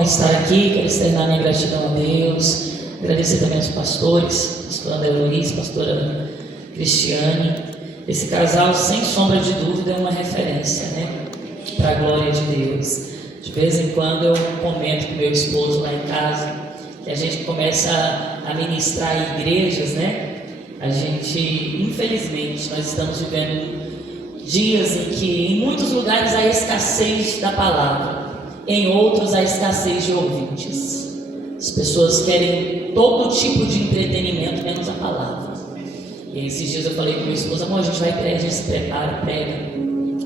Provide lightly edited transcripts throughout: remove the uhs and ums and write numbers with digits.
honra estar aqui, quero externar minha gratidão a Deus, agradecer também aos pastores, pastor André Luiz, pastora Cristiane. Esse casal, sem sombra de dúvida, é uma referência, né, para a glória de Deus. De vez em quando eu comento com meu esposo lá em casa, que a gente começa a ministrar em igrejas, né? A gente, infelizmente, nós estamos vivendo dias em que em muitos lugares há escassez da palavra, em outros há escassez de ouvintes. As pessoas querem todo tipo de entretenimento menos a palavra. E esses dias eu falei com minha esposa: amor, a gente vai pregar, a gente se prepara, prega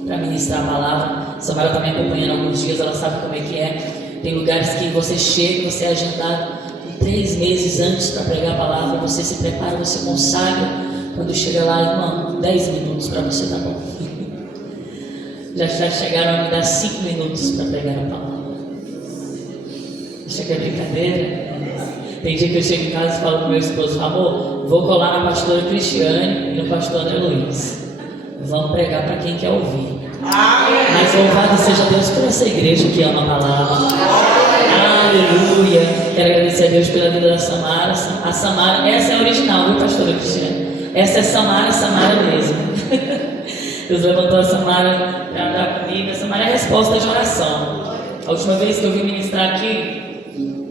para ministrar a palavra. A Samara está me acompanhando há alguns dias, ela sabe como é que é. Tem lugares que você chega, você é agendado 3 meses antes para pregar a palavra, você se prepara, você consagra. Quando chega lá, irmão, 10 minutos para você, tá bom. Já chegaram a me dar 5 minutos para pregar a palavra. Acha que é brincadeira? Tem dia que eu chego em casa e falo com meu esposo: amor, vou colar na pastora Cristiane e no pastor André Luiz. Vamos pregar para quem quer ouvir. Mas louvado seja Deus por essa igreja que ama a palavra. Aleluia. Quero agradecer a Deus pela vida da Samara. A Samara, essa é a original, viu, pastora Cristiane? Essa é Samara mesmo. Deus levantou a Samara para andar comigo. A Samara é a resposta de oração. A última vez que eu vim ministrar aqui,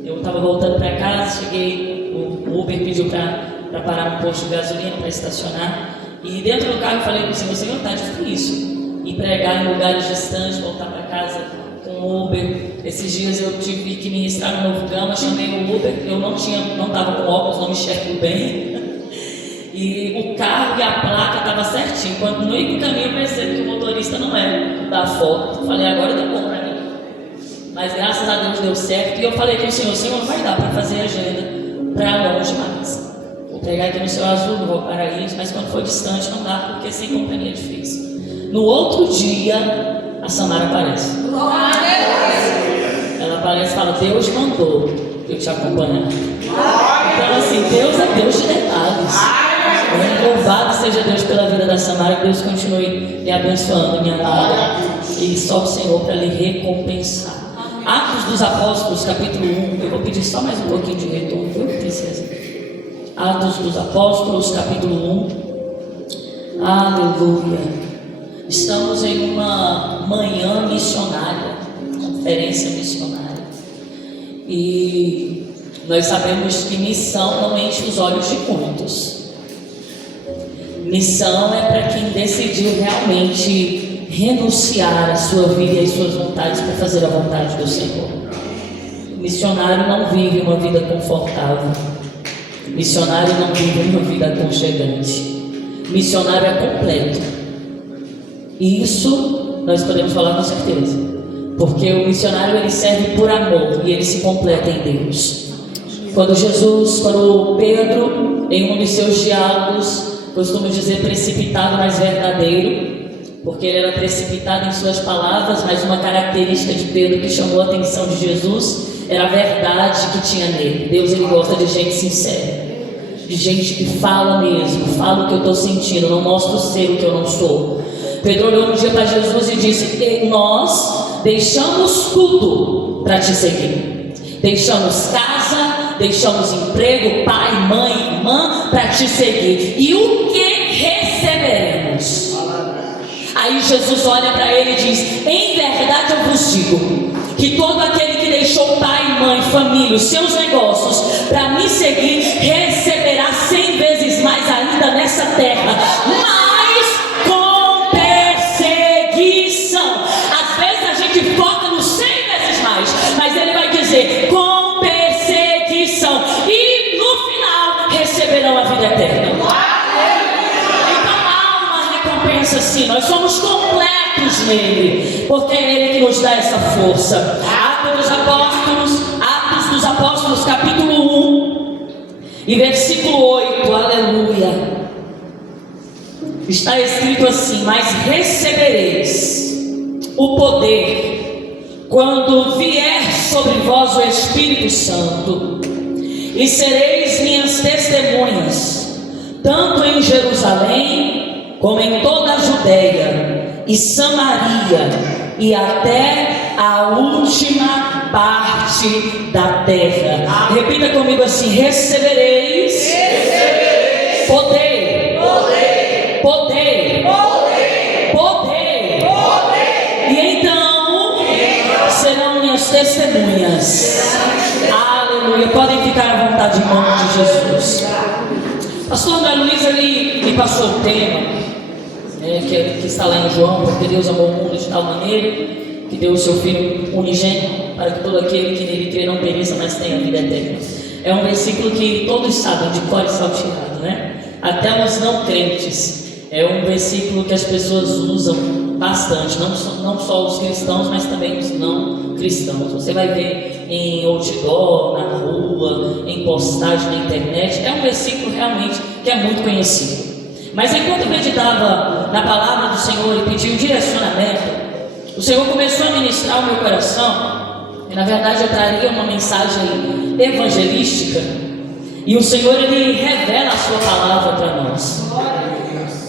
eu estava voltando para casa, cheguei, o Uber pediu para parar no posto de gasolina para estacionar. E dentro do carro eu falei com o Senhor: está difícil ir pregar em lugares distantes, voltar para casa com o Uber. Esses dias eu tive que ministrar no Novo Gama, chamei o Uber, eu não estava com óculos, não me enxergo bem. E o carro e a placa estavam certinho. Quando no meio do caminho eu percebi que o motorista não era da foto. Falei: agora deu bom para mim. Mas graças a Deus deu certo. E eu falei com o Senhor: não vai dar para fazer agenda para longe mais. Vou pegar aqui no Céu Azul, no Vale Paraíso, mas quando for distante não dá, porque sem companhia é difícil. No outro dia, a Samara aparece. Ela aparece e fala: Deus mandou eu te acompanhar. Então assim, Deus é Deus de detalhes. Louvado seja Deus pela vida da Samara, que Deus continue lhe abençoando, minha amada, e só o Senhor para lhe recompensar. Atos dos Apóstolos, capítulo 1, eu vou pedir só mais um pouquinho de retorno, viu, princesa? Atos dos Apóstolos, capítulo 1, aleluia. Estamos em uma manhã missionária, conferência missionária, e nós sabemos que missão não enche os olhos de muitos. Missão é para quem decidiu realmente renunciar à sua vida e às suas vontades para fazer a vontade do Senhor. Missionário não vive uma vida confortável. Missionário não vive uma vida aconchegante. Missionário é completo. E isso nós podemos falar com certeza. Porque o missionário, ele serve por amor e ele se completa em Deus. Quando Pedro, em um de seus diálogos, costumo dizer precipitado, mas verdadeiro, porque ele era precipitado em suas palavras, mas uma característica de Pedro que chamou a atenção de Jesus era a verdade que tinha nele. Deus, ele gosta de gente sincera, de gente que fala mesmo, fala o que eu estou sentindo, não mostro ser o que eu não sou. Pedro olhou um dia para Jesus e disse: nós deixamos tudo para te seguir. Deixamos casa, deixamos emprego, pai, mãe, irmã, para te seguir. E o que receberemos? Aí Jesus olha para ele e diz: em verdade eu vos digo, que todo aquele que deixou pai, mãe, família, os seus negócios, para me seguir, receberá 100 vezes mais ainda nessa terra, mas com perseguição. Às vezes a gente foca no 100 vezes mais, mas ele vai dizer com perseguição, e no final receberão a vida eterna. Então há uma recompensa sim, nós somos completos nele, porque é ele que nos dá essa força. Atos dos Apóstolos, capítulo 1 e versículo 8, aleluia. Está escrito assim: mas recebereis o poder quando vier sobre vós o Espírito Santo, e sereis minhas testemunhas, tanto em Jerusalém como em toda a Judeia e Samaria e até a última parte face da terra. Repita comigo assim: recebereis poder, poder, poder, e então serão minhas testemunhas. Aleluia. Podem ficar à vontade em nome de Jesus. Pastor André Luiz, ele me passou o tema, que está lá em João: porque Deus amou o mundo de tal maneira que deu o seu Filho unigênito, para que todo aquele que nele crê não pereça, mas tenha vida eterna. É um versículo que todos sabem de cor e salteado, né? Até os não crentes. É um versículo que as pessoas usam bastante, não só os cristãos, mas também os não cristãos. Você vai ver em outdoor, na rua, em postagem na internet. É um versículo realmente que é muito conhecido. Mas enquanto eu meditava na palavra do Senhor e pedi um direcionamento, o Senhor começou a ministrar o meu coração. E na verdade eu traria uma mensagem evangelística, e o Senhor, ele revela a sua palavra para nós.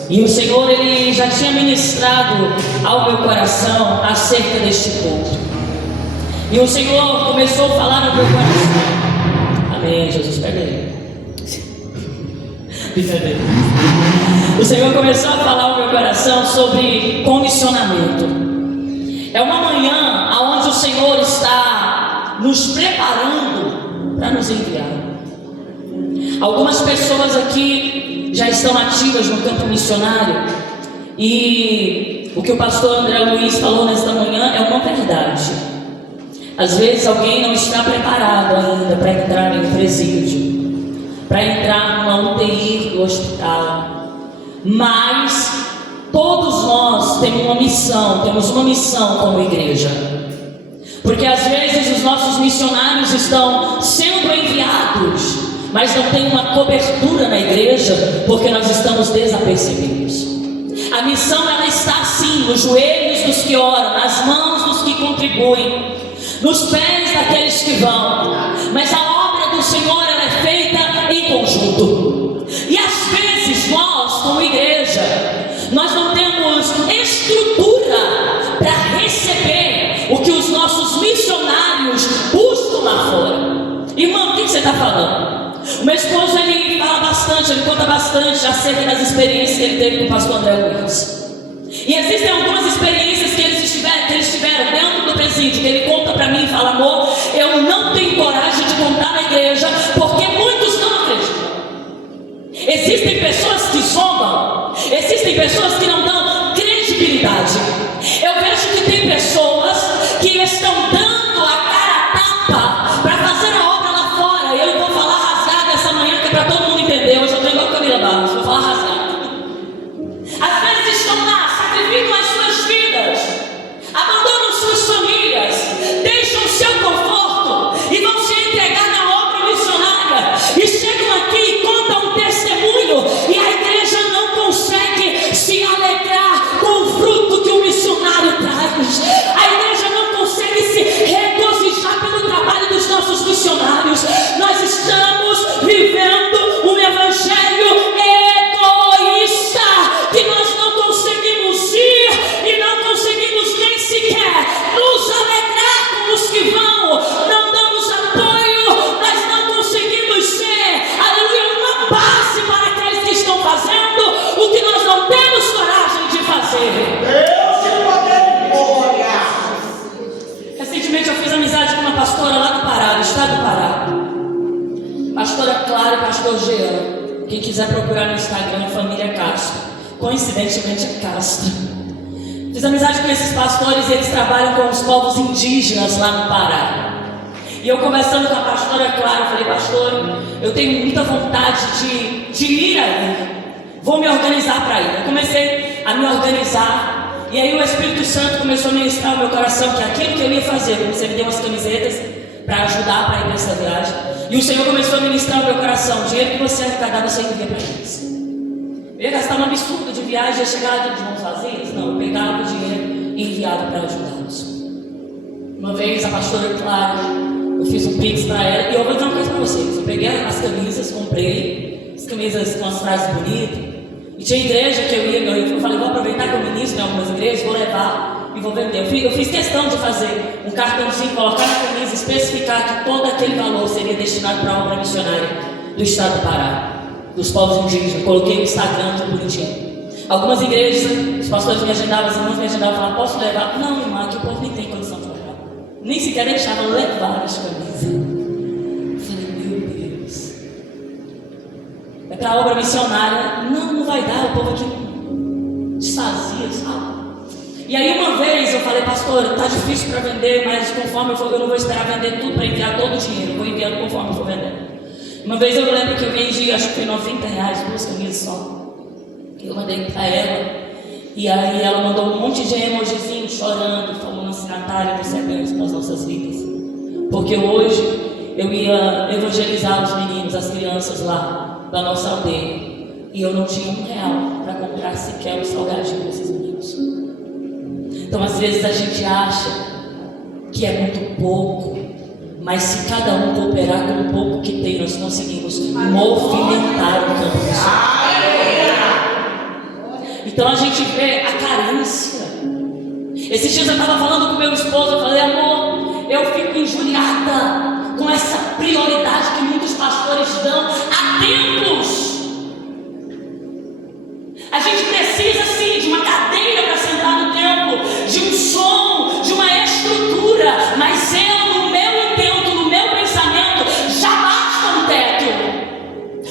E o Senhor, ele já tinha ministrado ao meu coração acerca deste ponto. E o Senhor começou a falar no meu coração. Amém, Jesus, pega aí. O Senhor começou a falar ao meu coração sobre comissionamento. É uma manhã onde o Senhor está nos preparando para nos enviar. Algumas pessoas aqui já estão ativas no campo missionário, e o que o pastor André Luiz falou nesta manhã é uma verdade. Às vezes alguém não está preparado ainda para entrar em um presídio, para entrar numa UTI do hospital, mas todos nós temos uma missão como igreja, porque às vezes os nossos missionários estão sendo enviados, mas não tem uma cobertura na igreja, porque nós estamos desapercebidos. A missão, ela está sim nos joelhos dos que oram, nas mãos dos que contribuem, nos pés daqueles que vão, mas a obra do Senhor, ela é feita em conjunto. E às vezes nós, como igreja, nós não temos estrutura para receber o que os nossos missionários buscam lá fora. Irmão, o que você está falando? O meu esposo, ele fala bastante, ele conta bastante acerca das experiências que ele teve com o pastor André Luiz. E existem algumas experiências que eles tiveram dentro do presídio, que ele conta para mim e fala: amor, eu não tenho coragem de contar na igreja, porque muitos não acreditam. Existem pessoas que zombam, existem pessoas que não dão credibilidade. Eu vejo que tem pessoas que estão dando a cara a tapa para fazer a obra lá fora. Eu vou falar rasgado essa manhã, que é para todo mundo entender. Hoje eu estou igual a Camila Barros, vou falar rasgado. Às vezes estão lá, sacrificam as suas vidas, abandonam suas famílias, deixam o seu conforto e vão se entregar na obra missionária, e chegam aqui e contam um testemunho, e a igreja não consegue se alegrar com o fruto que o missionário traz. A igreja não consegue se regozijar pelo trabalho dos nossos missionários. Nós estamos vivendo um evangelho egoísta, que nós não conseguimos ir e não conseguimos nem sequer nos alegrar com os que vão, não damos apoio, nós não conseguimos ser, aleluia, uma base para aqueles que estão fazendo o que nós não temos coragem de fazer. Deus te poder glória. Recentemente eu fiz amizade com uma pastora lá do Pará, do estado do Pará, pastora Clara e pastor Jean. Quem quiser procurar no Instagram, família Castro, coincidentemente é Castro. Fiz amizade com esses pastores, e eles trabalham com os povos indígenas lá no Pará. E eu conversando com a pastora Clara, eu falei: pastor, eu tenho muita vontade de ir aí, vou me organizar para ir. Eu comecei a me organizar, e aí o Espírito Santo começou a ministrar no meu coração que aquilo que eu ia fazer, você me deu umas camisetas para ajudar para ir para essa viagem, e o Senhor começou a ministrar no meu coração: o dinheiro que você arrecadar, você envia para eles. Eu ia gastar um absurdo de viagem, ia chegar de mãos vazias? Não, eu pegava o dinheiro enviado para ajudá-los. Uma vez a pastora Clara, eu fiz um pix para ela, e eu vou dizer uma coisa para vocês: eu peguei as camisas, comprei as camisas com as frases bonitas, e tinha igreja que eu falei: vou aproveitar que eu ministro em algumas igrejas, vou levar e vou vender. Eu fiz questão de fazer um cartãozinho, colocar na camisa, especificar que todo aquele valor seria destinado para a obra missionária do estado do Pará, dos povos indígenas. Coloquei no Instagram, tudo bonitinho. Algumas igrejas, os pastores me agendavam, as irmãs me agendavam, falavam, posso levar? Não, irmã, que o povo nem tem condição de levar. Nem sequer deixavam levar as camisas. Eu falei, meu Deus. É para a obra missionária. Não vai dar, o povo aqui desfazia, sabe? E aí uma vez eu falei, pastor, está difícil para vender, mas conforme eu for, eu não vou esperar vender tudo para enviar todo o dinheiro, eu vou enviando conforme eu for vendendo. Uma vez eu lembro que eu vendi, acho que foi R$90, 2 camisas só. Eu mandei para ela, e aí ela mandou um monte de emojizinho chorando, falando assim, Natália, você é bênção nas nossas vidas. Porque hoje eu ia evangelizar os meninos, as crianças lá da nossa aldeia, e eu não tinha R$1 para comprar sequer o salgadinho desses meninos. Então às vezes a gente acha que é muito pouco, mas se cada um cooperar com o pouco que tem, nós conseguimos movimentar o campo missionário. Então a gente vê a carência. Esses dias eu estava falando com meu esposo, eu falei, amor, eu fico injuriada com essa prioridade que muitos pastores dão há tempos. A gente precisa sim de uma cadeira para sentar no templo, de um som, de uma estrutura, mas eu, no meu intento, no meu pensamento, já basta um teto.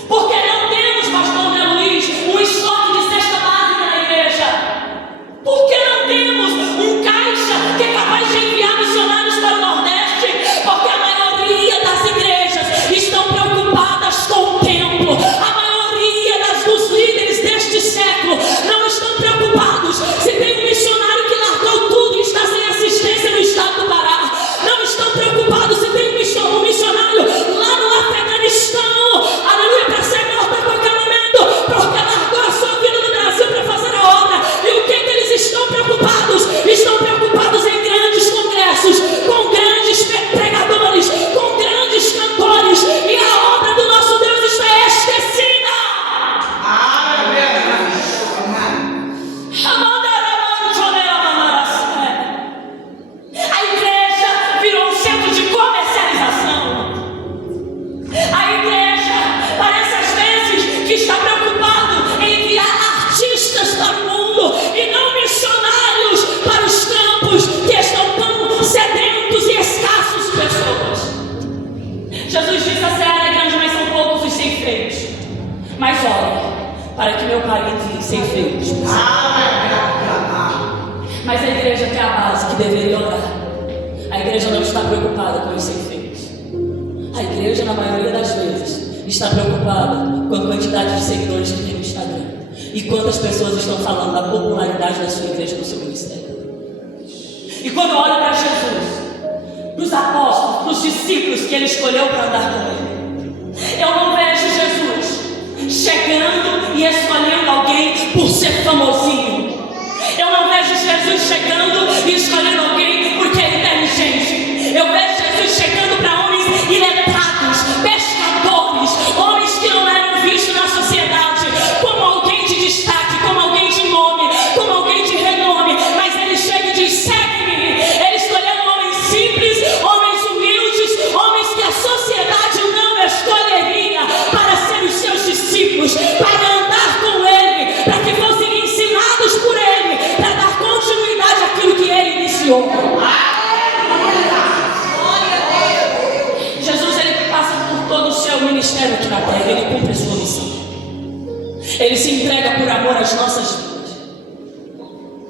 Porque não temos, pastor André Luiz, um estoque de cesta básica na igreja. Porque não temos um caixa que é capaz de enviar missionários para o Nordeste. Porque a maioria das igrejas estão preocupadas com o templo. A maioria dos líderes deste século não estão preocupados se tem um missionário que largou tudo e está sem assistência no estado do Pará. Não estão preocupados se tem um missionário lá no Afeganistão, aleluia, para ser morto a qualquer momento, porque largou a sua vida no Brasil para fazer a obra. E o que eles estão preocupados? Estão preocupados em grandes congressos, com grandes pregadores, com grandes cantores, e a obra do nosso Deus está esquecida. A igreja virou um centro de comercialização. A igreja parece às vezes que está preocupado em enviar artistas para o mundo e não missionários para os campos que estão tão sedentos e escassos de pessoas. Jesus disse, a seara é grande, mas são poucos os ceifeiros. Mas ore para que meu Pai envie ceifeiros. Mas a igreja que é a base, que deveria orar. A igreja não está preocupada com os ceifeiros. A igreja, na maioria das vezes, está preocupada com a quantidade de seguidores que tem no Instagram. E quantas pessoas estão falando da popularidade da sua igreja, do seu ministério. E quando eu olho para Jesus, para os apóstolos, para os discípulos que ele escolheu para andar com ele, eu não vejo Jesus chegando e escolhendo alguém por ser famosinho. Eu não vejo Jesus chegando e escolhendo alguém porque é inteligente. Eu vejo Jesus chegando para homens iletrados, pescadores, homens que não eram vistos na sociedade como alguém de destaque, como alguém de nome, como alguém de renome. Mas ele chega e diz, segue-me. Ele escolheu homens simples, homens humildes, homens que a sociedade não escolheria para ser os seus discípulos, para andar com ele, para que fossem ensinados por ele, para dar continuidade àquilo que ele iniciou. Jesus, ele passa por todo o seu ministério aqui na terra, ele cumpre a sua missão. Ele se entrega por amor às nossas vidas,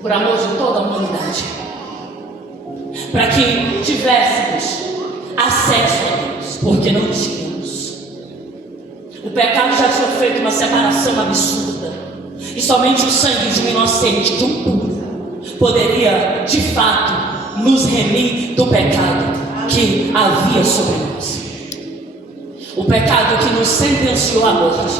por amor de toda a humanidade, para que tivéssemos acesso a Deus, porque não tínhamos. O pecado já tinha feito uma separação absurda, e somente o sangue de um inocente, de um puro, poderia de fato nos remir do pecado que havia sobre nós. O pecado que nos sentenciou à morte,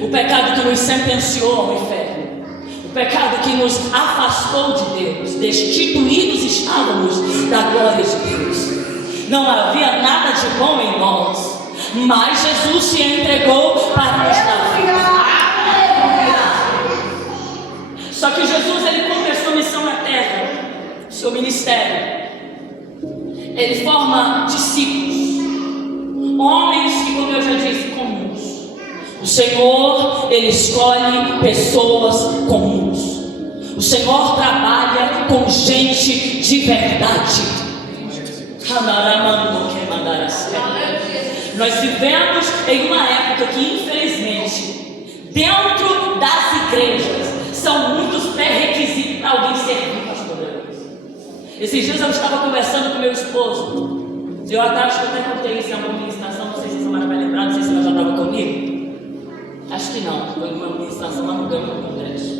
o pecado que nos sentenciou ao inferno, o pecado que nos afastou de Deus. Destituídos estávamos da glória de Deus. Não havia nada de bom em nós, mas Jesus se entregou para nos dar vida. Só que Jesus, ele cumpre a sua missão na terra seu ministério, ele forma discípulos, homens que, como eu já disse, comuns. O Senhor, ele escolhe pessoas comuns. O Senhor trabalha com gente de verdade. Nós vivemos em uma época que, infelizmente, dentro das igrejas, são muitos pré-requisitos para alguém servir, pastor. Esses dias eu estava conversando com meu esposo. Eu acho que eu até contei isso em alguma ministração, não sei se a Samara vai lembrar, não sei se ela já estava comigo. Acho que não, foi uma ministração lá no campo do congresso.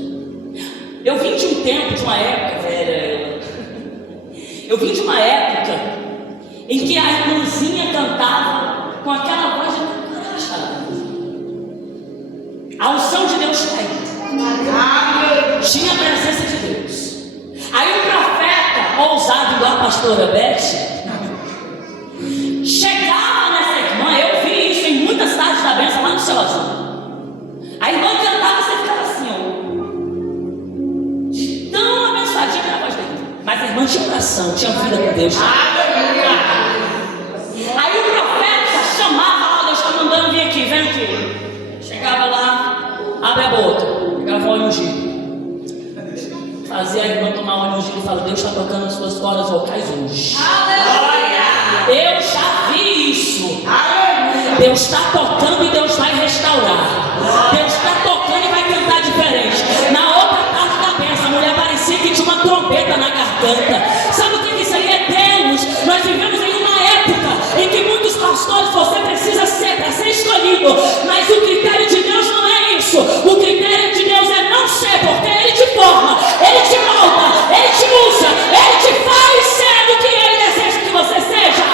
Eu vim de um tempo, de uma época, velha. Eu vim de uma época em que a irmãzinha cantava com aquela voz de... A unção de Deus caiu. Tinha a presença de Deus. Aí o profeta, ousado igual a pastora Beth, chegava nessa irmã. Eu vi isso em muitas tardes da bênção lá no céu azul. A irmã cantava e você ficava assim, ó, de tão abençoadinha que era a voz dele. Mas a irmã tinha oração, tinha vida com Deus. Aí o profeta chamava, ó, Deus está mandando vir aqui, vem aqui. Chegava lá, abre a boca, pegava óleo ungido, fazia a irmã tomar óleo ungido e fala: Deus está tocando as suas cordas vocais hoje. Eu já vi isso. Deus está tocando e Deus vai restaurar. Deus está tocando e vai cantar diferente. Na outra parte da bênção, a mulher parecia que tinha uma trombeta na garganta. Sabe o que isso aí é? Deus. Nós vivemos em uma época em que muitos pastores, você precisa ser para ser escolhido, mas o critério de Deus não é isso. O critério de Deus é não ser, porque Ele te forma, Ele te molda, Ele te usa, Ele te faz ser o que Ele deseja que você seja.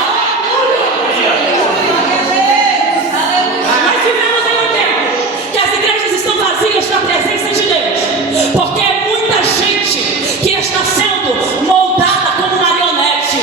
Nós vivemos em um tempo que as igrejas estão vazias da presença de Deus, porque é muita gente que está sendo moldada como marionete,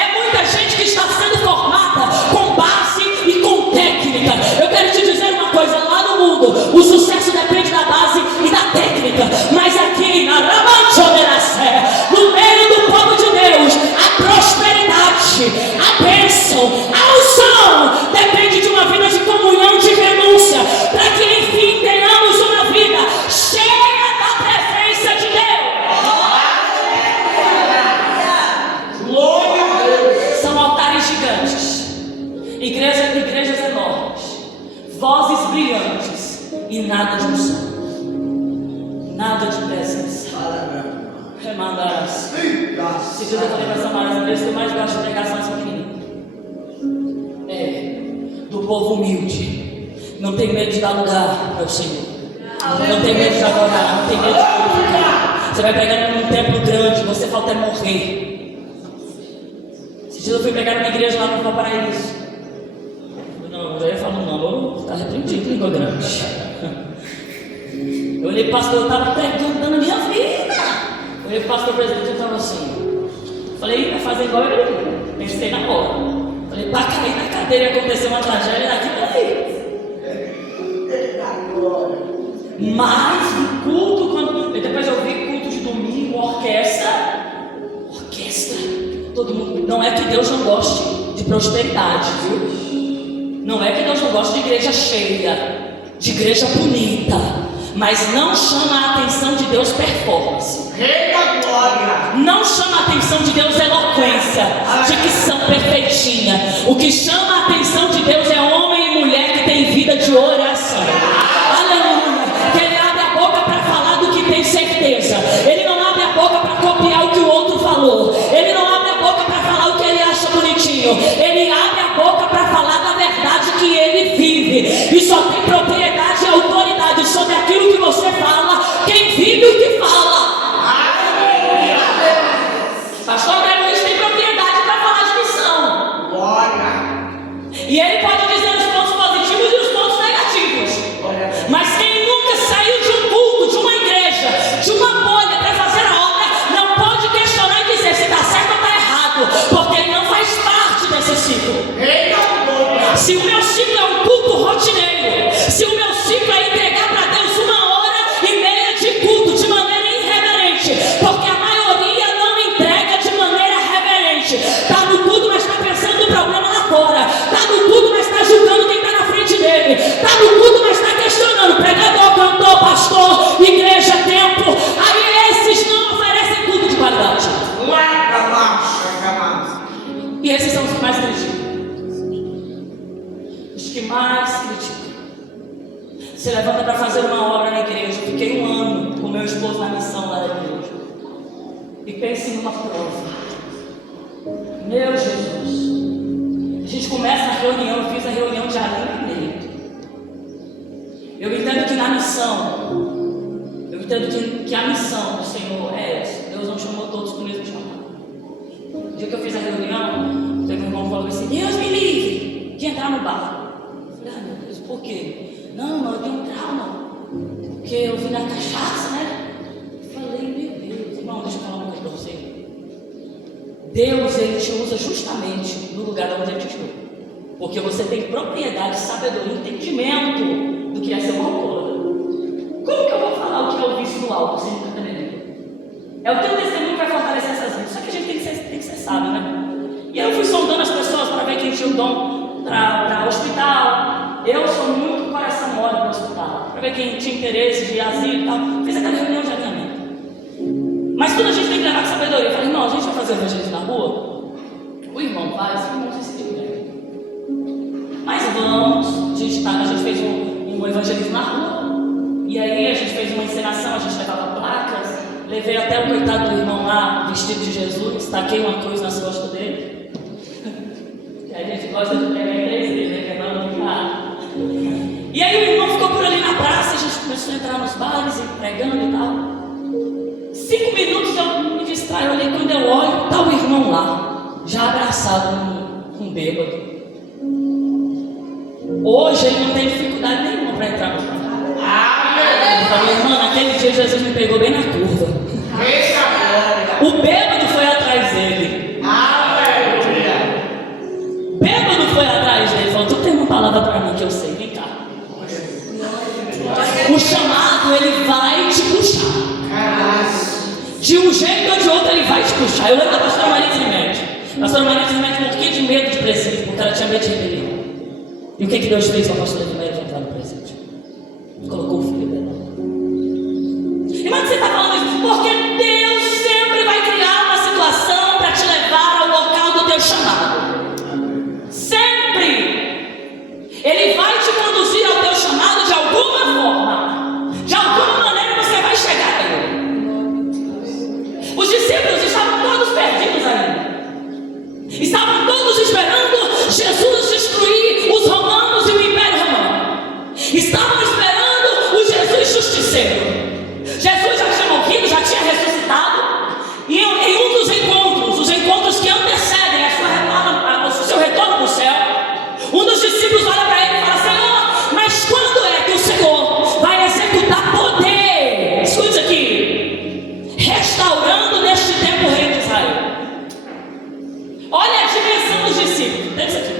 é muita gente que está sendo formada com base e com técnica. Eu quero te dizer uma coisa: lá no mundo o sucesso depende da base e da técnica, mas aqui na Ramanchoderacé, no meio do povo de Deus, a prosperidade, a bênção, a unção depende de uma vida de comunhão, de renúncia, para que enfim tenhamos uma vida cheia da presença de Deus. Glória a Deus. São altares gigantes, igrejas enormes, vozes brilhantes e nada de unção, nada de presença. Remandarás. Se dias eu falei para essa Samara, as igrejas que eu mais gosto de pregação são pequenininhas. Do povo humilde. Não tem medo de dar lugar para o Senhor. Não tem medo de adorar, não tem medo de glorificar. Você vai pregar num templo grande, você falta é morrer. Esses dias eu fui pregar numa igreja lá no Valparaíso. Não, eu ia falar um nome, está repreendido, língua grande. Eu olhei para o pastor, eu estava pregando, dando a minha vida. Eu olhei para o pastor presidente, eu estava assim. Falei, vai fazer igual eu. Pensei na hora. Falei, para cair na cadeira e acontecer uma tragédia daqui para aí. Mas no culto, quando depois eu vi culto de domingo, orquestra. Todo mundo. Não é que Deus não goste de prosperidade, viu? Não é que Deus não goste de igreja cheia, de igreja bonita, mas não chama a atenção de Deus performance. Não chama a atenção de Deus eloquência, dicção perfeitinha. O que chama a atenção de Deus é homem e mulher que tem vida de oração. Aleluia. Que ele abre a boca para falar do que tem certeza. Ele não abre a boca para copiar o que o outro falou. Ele não abre a boca para falar o que ele acha bonitinho. Ele abre a boca para falar da verdade que ele vive. E só tem propriedade e autoridade sobre aquilo que você fala quem vive o que fala. Pastor André Luiz tem propriedade para falar de missão. Glória. E ele pode dizer os pontos positivos e os pontos negativos. Mas quem nunca saiu de um culto, de uma igreja, de uma bolha para fazer a obra, não pode questionar e dizer se está certo ou está errado, porque ele não faz parte desse ciclo. Se o meu ciclo é um culto rotineiro, se o meu ciclo é entregar para Deus 1h30 de culto de maneira irreverente, porque a maioria não entrega de criticam. Os que mais criticam. Se levanta para fazer uma obra na igreja. Eu fiquei 1 ano com meu esposo na missão lá da igreja. E pense numa prova. Meu Jesus. A gente começa a reunião, eu fiz a reunião de alinhamento. Eu entendo que na missão, que a missão do Senhor é essa. Deus não chamou todos com o mesmo chamado. No dia que eu fiz a reunião, teve um irmão que falou assim: Deus me livre de entrar no bar. Eu falei: meu Deus, por quê? Não, eu tenho um trauma. Porque eu vim na cachaça, né? Eu falei: meu Deus, irmão, deixa eu falar uma coisa para você. Deus, Ele te usa justamente no lugar onde Ele te tirou. Porque você tem propriedade, sabedoria e entendimento do que é ser uma alcoólatra. Como que eu vou falar o que é o vício do álcool sem nunca ter bebido? É o teu testemunho que vai fortalecer essas vidas. Só que a gente tem que ser sábio, né? E aí eu fui sondando as pessoas para ver quem tinha o dom para hospital. Eu sou muito coração mole para o hospital. Para ver quem tinha interesse de asilo e tal. Fiz aquela reunião de alinhamento. Mas tudo a gente tem que levar com sabedoria. Eu falei: irmão, a gente vai fazer o evangelismo na rua? O irmão faz, o irmão decidiu, né? Mas vamos, a gente fez um evangelismo na rua. E aí a gente fez uma encenação, a gente levava placas. Levei até o coitado do irmão lá, vestido de Jesus, taquei uma cruz nas costas dele. E aí a gente gosta de pegar em 3 vezes, né? Que é para ficar. E aí o irmão ficou por ali na praça, a gente começou a entrar nos bares, pregando e tal. 5 minutos eu me distraio, eu olhei, quando eu olho, tá o irmão lá, já abraçado com um bêbado. Hoje ele não tem dificuldade nenhuma para entrar no bar. Eu falei: irmã, naquele dia Jesus me pegou bem na curva. O bêbado foi atrás dele. Bêbado foi atrás dele. Falou: tu tem uma palavra para mim que eu sei, vem cá. O chamado, ele vai te puxar. De um jeito ou de outro, ele vai te puxar. Eu lembro da pastora Maria Zimete. A pastora Maria Zimete morria de medo de presídio, porque ela tinha medo de rebelião. E o que Deus fez com a pastora Zimete para entrar no presídio? Colocou o filho dela. Irmã, você está falando isso? Porque Deus sempre vai criar uma situação para te levar ao local do teu chamado. Sempre. Ele vai te conduzir ao teu chamado de alguma forma. De alguma maneira você vai chegar a ele. Os discípulos estavam todos perdidos ainda. Estavam todos esperando Jesus destruir os romanos e o Império Romano. Estavam esperando o Jesus justiceiro. Jesus já tinha morrido, já tinha ressuscitado. E em um dos encontros, os encontros que antecedem o seu retorno para o céu, um dos discípulos olha para ele e fala: Senhor, mas quando é que o Senhor vai executar poder? Escute aqui. Restaurando neste tempo o rei de Israel. Olha a dimensão dos discípulos. Pensa aqui.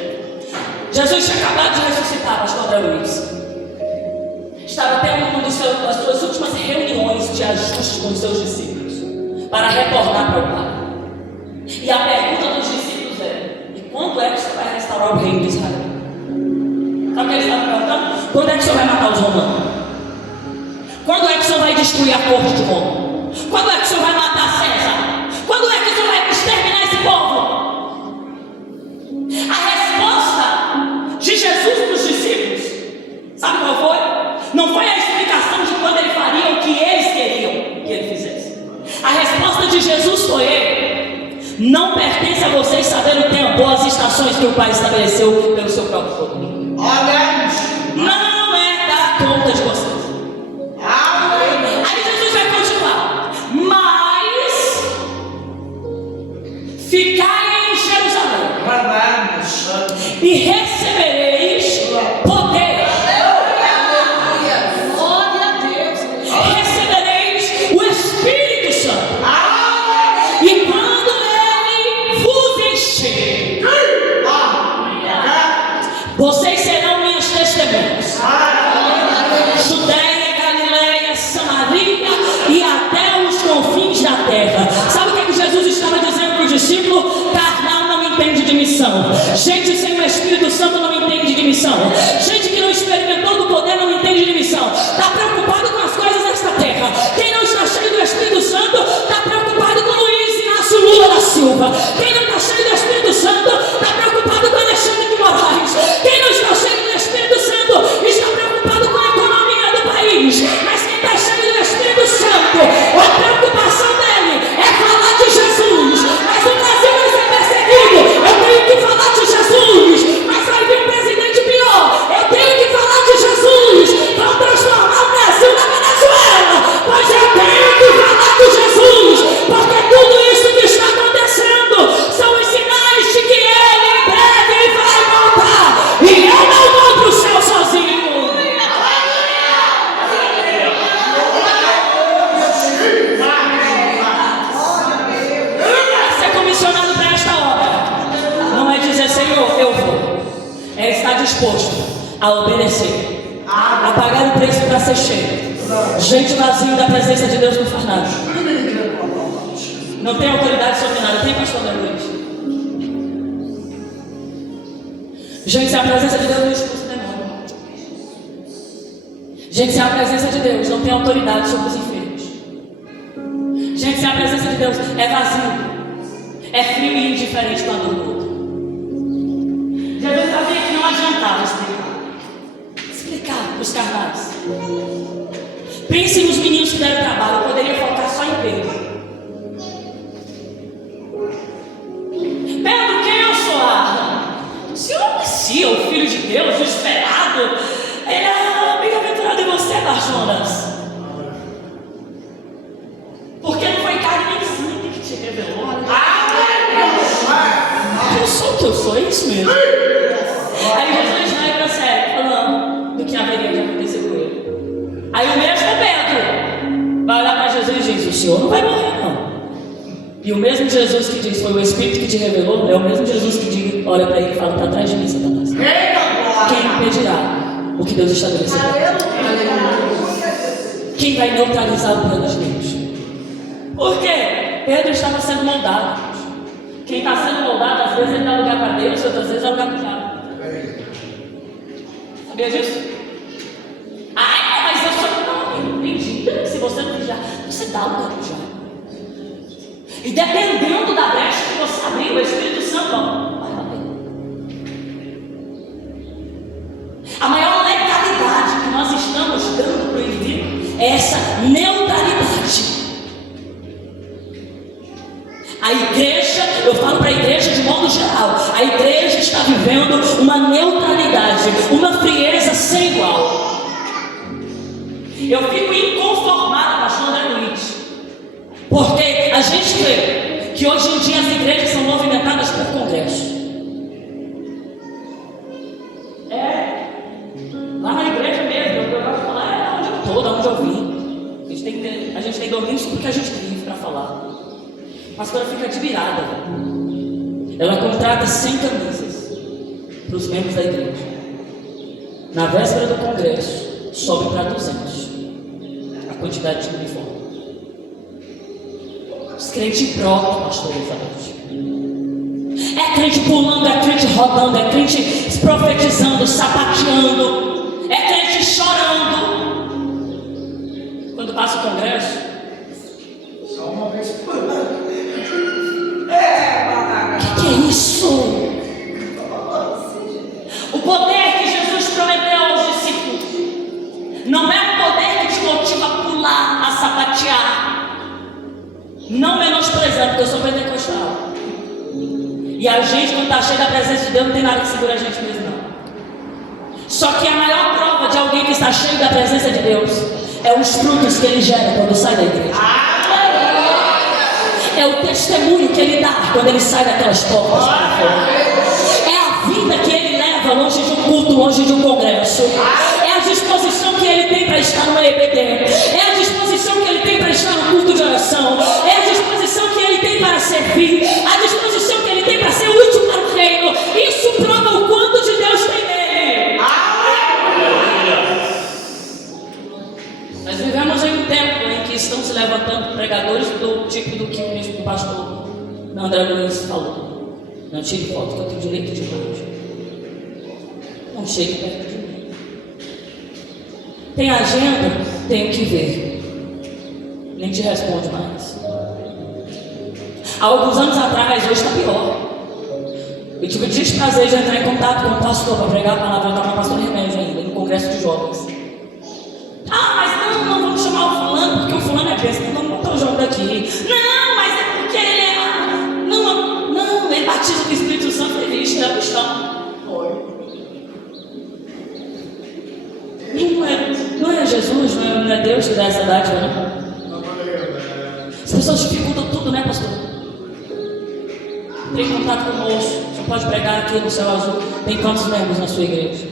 Jesus tinha acabado de ressuscitar, pastor André Luiz. Estava tendo uma das suas últimas reuniões de ajuste com os seus discípulos para retornar para o Pai. E a pergunta dos discípulos é: e quando é que você vai restaurar o reino de Israel? Sabe o que eles estavam perguntando? Quando é que o Senhor vai matar os romanos? Quando é que o Senhor vai destruir a corte de Roma? Quando é que o Senhor vai matar César? Quando é que o Senhor vai exterminar esse povo? A resposta de Jesus para os discípulos, sabe qual foi? Não foi a explicação de quando ele faria o que eles queriam que ele fizesse. A resposta de Jesus foi: não pertence a vocês saber o tempo ou as estações que o Pai estabeleceu pelo seu próprio poder. Não é dar conta de vocês. Aí Jesus vai continuar: mas ficai em Jerusalém e recebereis poder. Recebereis o Espírito Santo. E quando ele vos encher, vocês serão minhas testemunhas. Judeia, Galileia, Samaria e até os confins da terra. Sabe o que Jesus estava dizendo para o discípulo? Carnal não entende de missão. Gente sem o Espírito Santo não entende de missão. Gente que não experimentou do poder não entende de missão. Está preocupado com as coisas desta terra. Quem não está cheio do Espírito Santo está preocupado com Luiz Inácio Lula da Silva. Quem não está cheio do Espírito Santo está preocupado disposto a obedecer, a pagar o preço para ser cheio. Gente vazia da presença de Deus não faz nada. Não tem autoridade sobre nada. Tem, pastor Luiz? Gente, sem a presença de Deus não expulsa o demônio. Gente, sem a presença de Deus não tem autoridade sobre os enfermos. Gente, sem a presença de Deus é vazio, é frio e indiferente com a dor do outro. Jesus sabia que não adiantava explicar para os carnais. Pense nos meninos que deram trabalho. Eu poderia focar só em Pedro. Pedro, quem eu sou? O Senhor é o Messias, o Filho de Deus, o esperado. Ele é bem-aventurado em você, Jonas. Porque não foi carne nem sangue que te revelou. Eu sou o que eu sou, é isso mesmo. Aí Jesus vai para sério, falando do que haveria de acontecer com ele. Aí o mesmo Pedro vai olhar para Jesus e diz: o Senhor não vai morrer, não. E o mesmo Jesus que diz: foi o Espírito que te revelou, é o mesmo Jesus que diz, olha para ele e fala: para trás de mim, Satanás. Quem impedirá o que Deus estabeleceu? Quem vai neutralizar o plano de Deus? Por quê? Pedro estava sendo moldado. Quem está sendo moldado, às vezes ele dá lugar para Deus, outras vezes dá lugar para o diabo. Sabia disso? Ai, mas eu sou não entendi. Se você não vigiar, você dá lugar para o diabo. E dependendo da brecha que você abrir, o Espírito Santo vai bater. A maior legalidade que nós estamos dando para o inimigo é essa neutralidade. A igreja, eu falo para a igreja de modo geral, a igreja está vivendo uma neutralidade, uma frieza sem igual. Eu fico inconformada, pastor André Luiz, porque a gente vê que hoje em dia as igrejas são movimentadas por congresso. Lá na igreja mesmo, eu gosto de falar, onde eu estou, de onde eu vim. A gente tem domínio sobre o que a gente vive para falar. A pastora fica admirada. Ela contrata 100 camisas para os membros da igreja. Na véspera do congresso, sobe para 200 a quantidade de uniforme. Os crentes brotam, pastor Elizabeth. É crente pulando, é crente rodando, é crente profetizando, sapateando, é crente chorando. Quando passa o congresso, só uma vez por ano. Que é isso? O poder que Jesus prometeu aos discípulos não é um poder que te motiva a pular, a sapatear. Não menosprezando, porque eu sou pentecostal. E a gente, quando está cheio da presença de Deus, não tem nada que segura a gente mesmo, não. Só que a maior prova de alguém que está cheio da presença de Deus é os frutos que ele gera quando sai da igreja. É o testemunho que ele dá quando ele sai daquelas portas para fora. É a vida que ele leva longe de um culto, longe de um congresso. É a disposição que ele tem para estar no EBD. É a disposição que ele tem para estar no culto de oração. É a disposição que ele tem para servir. A disposição que ele tem para ser útil para o reino. Isso prova o quanto de Deus tem nele. Nós vivemos em um tempo em que estão se levantando pregadores do tipo do que o pastor André Luiz falou. Não tire foto, que eu tenho direito de imagem. Não chegue perto de mim. Tem agenda? Tenho que ver. Nem te responde mais. Há alguns anos atrás, hoje está pior. Eu tive o desprazer de entrar em contato com o pastor para pregar a palavra. Eu estava na pastora Remédio ainda, no congresso de jovens. Mas não vamos chamar o fulano, porque o fulano é besta. Não vamos botar o jogo daqui. Não, mas é porque ele é... Não, ele batiza com o Espírito Santo, ele é cristão. Não é Jesus, não é Deus que dá essa dádiva, não? As pessoas dificultam tudo, né, pastor? Tem contato conosco. Você pode pregar aqui no Céu Azul. Tem quantos membros na sua igreja?